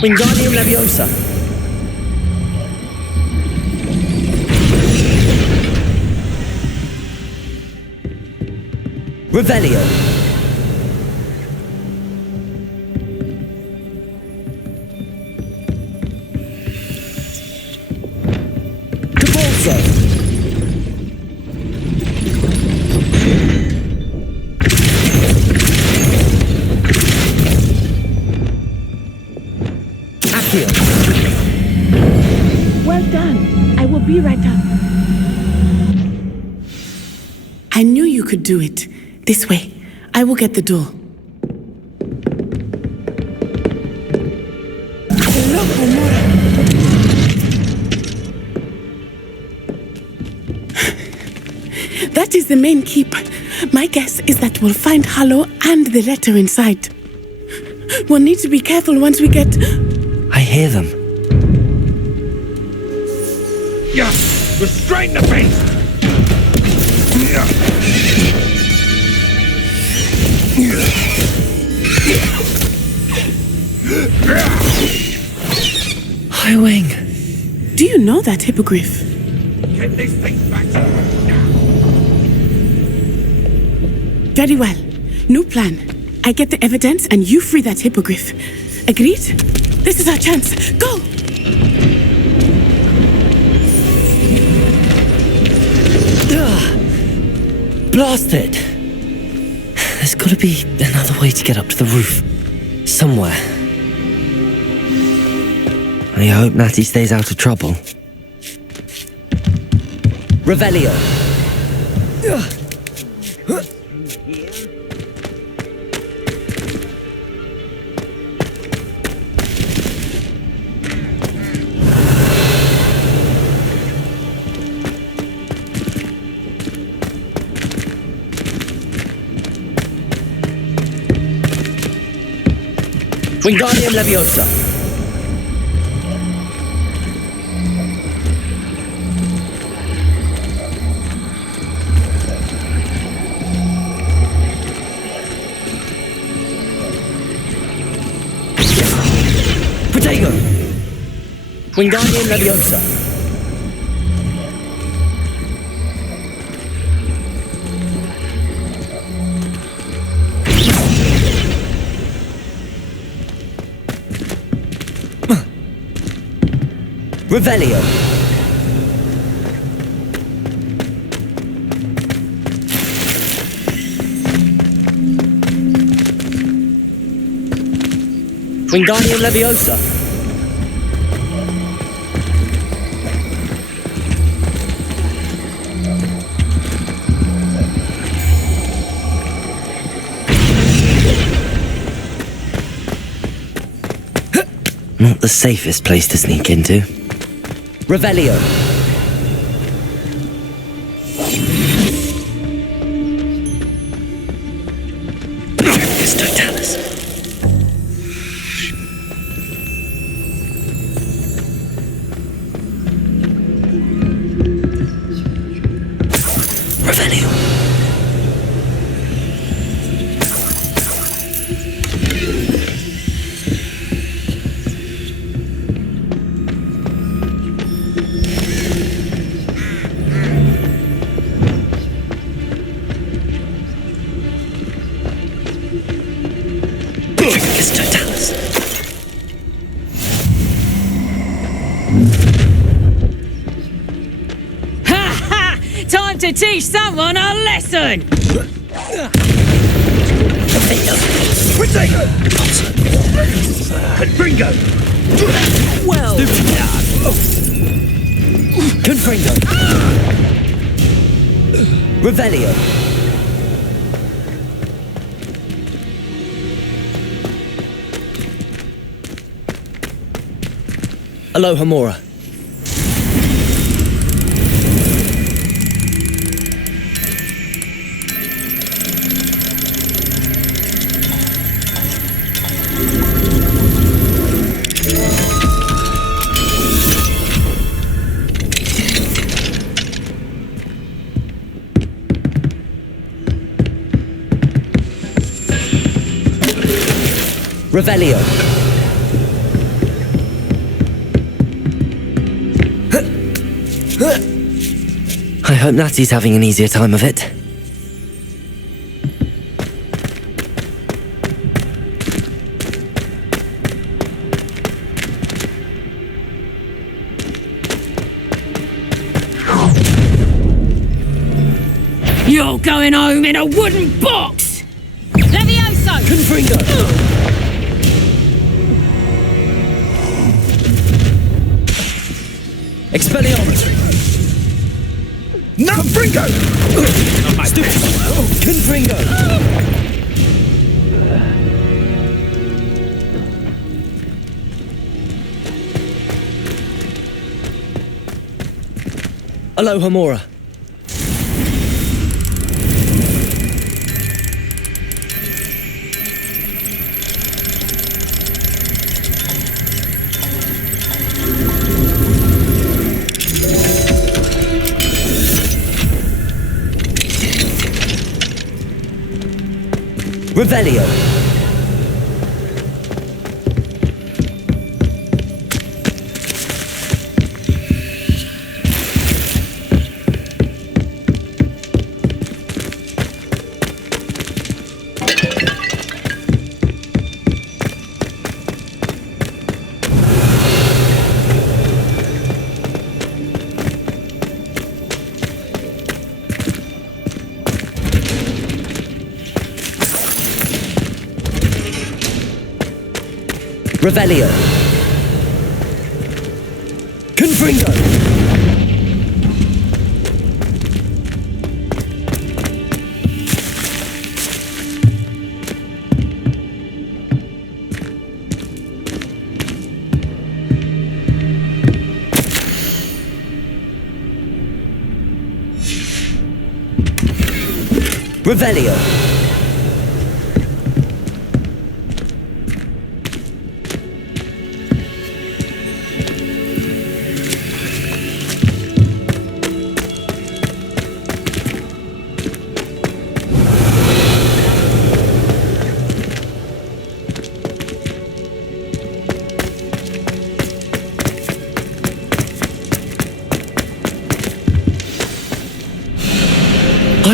Wingardium Leviosa. Revelio. Depulso. Well done. I will be right up. I knew you could do it. This way. I will get the door. That is the main keep. My guess is that we'll find Hollow and the letter inside. We'll need to be careful once we get... I hear them. Yeah, restrain the beast! Highwing. Do you know that hippogriff? Get this thing back to now. Very well. New plan. I get the evidence and you free that hippogriff. Agreed? This is our chance. Go! Blast it! There's gotta be another way to get up to the roof. Somewhere. I hope Natty stays out of trouble. Revelio. Wingardium Leviosa. Potato. Wingardium Leviosa. Revelio. Wingardium Leviosa. Not the safest place to sneak into. Revelio. Time to teach someone a lesson! Confringo! Well done! Confringo! Revelio! Aloha Mora. Revelio. I hope Natty's having an easier time of it. You're going home in a wooden box! Levioso! Confringo! Expelliarmus! No, Confringo! Confringo! Aloha Mora. Revelio. Revelio. Confringo. Revelio.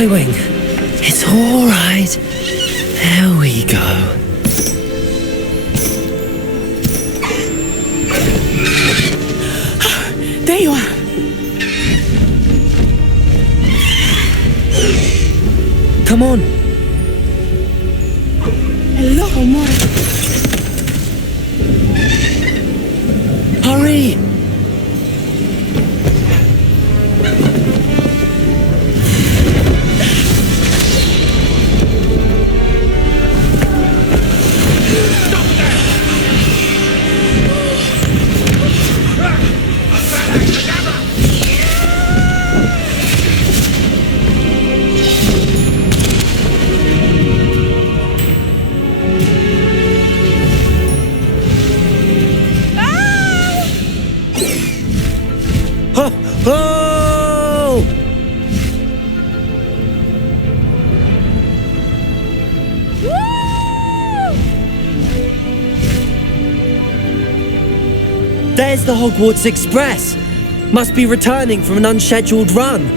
Wing. It's all right. There we go. There you are. Come on. Hello, Mora. Hurry. There's the Hogwarts Express. Must be returning from an unscheduled run.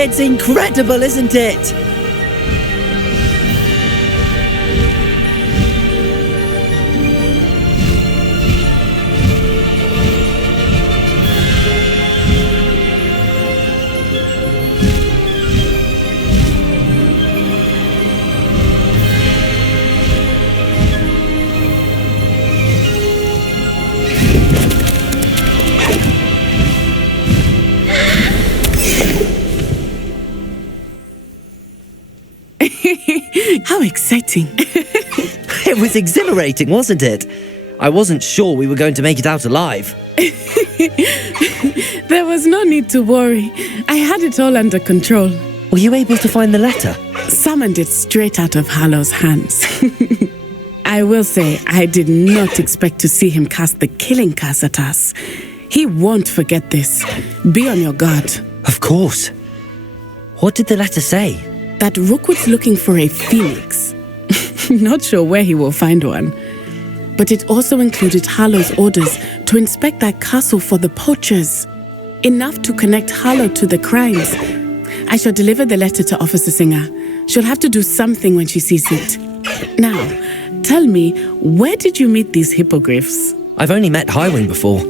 It's incredible, isn't it? How exciting. It was exhilarating, wasn't it? I wasn't sure we were going to make it out alive. There was no need to worry. I had it all under control. Were you able to find the letter? Summoned it straight out of Hallow's hands. I will say, I did not expect to see him cast the killing curse at us. He won't forget this. Be on your guard. Of course. What did the letter say? That Rookwood's looking for a phoenix. Not sure where he will find one. But it also included Hallow's orders to inspect that castle for the poachers. Enough to connect Hallow to the crimes. I shall deliver the letter to Officer Singer. She'll have to do something when she sees it. Now, tell me, where did you meet these hippogriffs? I've only met Highwing before.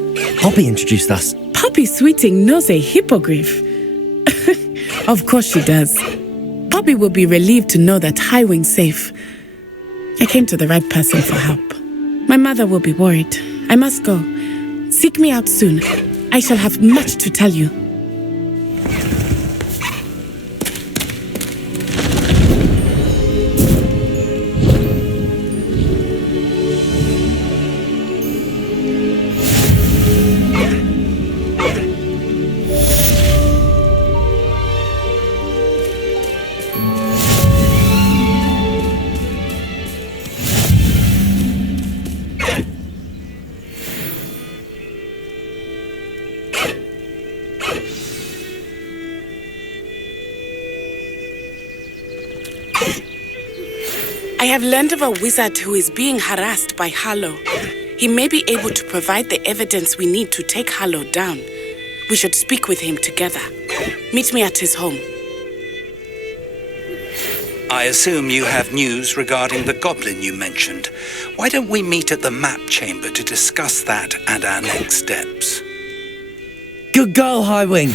Poppy introduced us. Poppy Sweeting knows a hippogriff. Of course she does. Poppy will be relieved to know that Highwing's safe. I came to the right person for help. My mother will be worried. I must go. Seek me out soon. I shall have much to tell you. I have learned of a wizard who is being harassed by Hallow. He may be able to provide the evidence we need to take Hallow down. We should speak with him together. Meet me at his home. I assume you have news regarding the goblin you mentioned. Why don't we meet at the map chamber to discuss that and our next steps? Good girl, Highwing.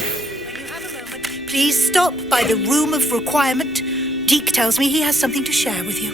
Please stop by the room of requirement. Deke tells me he has something to share with you.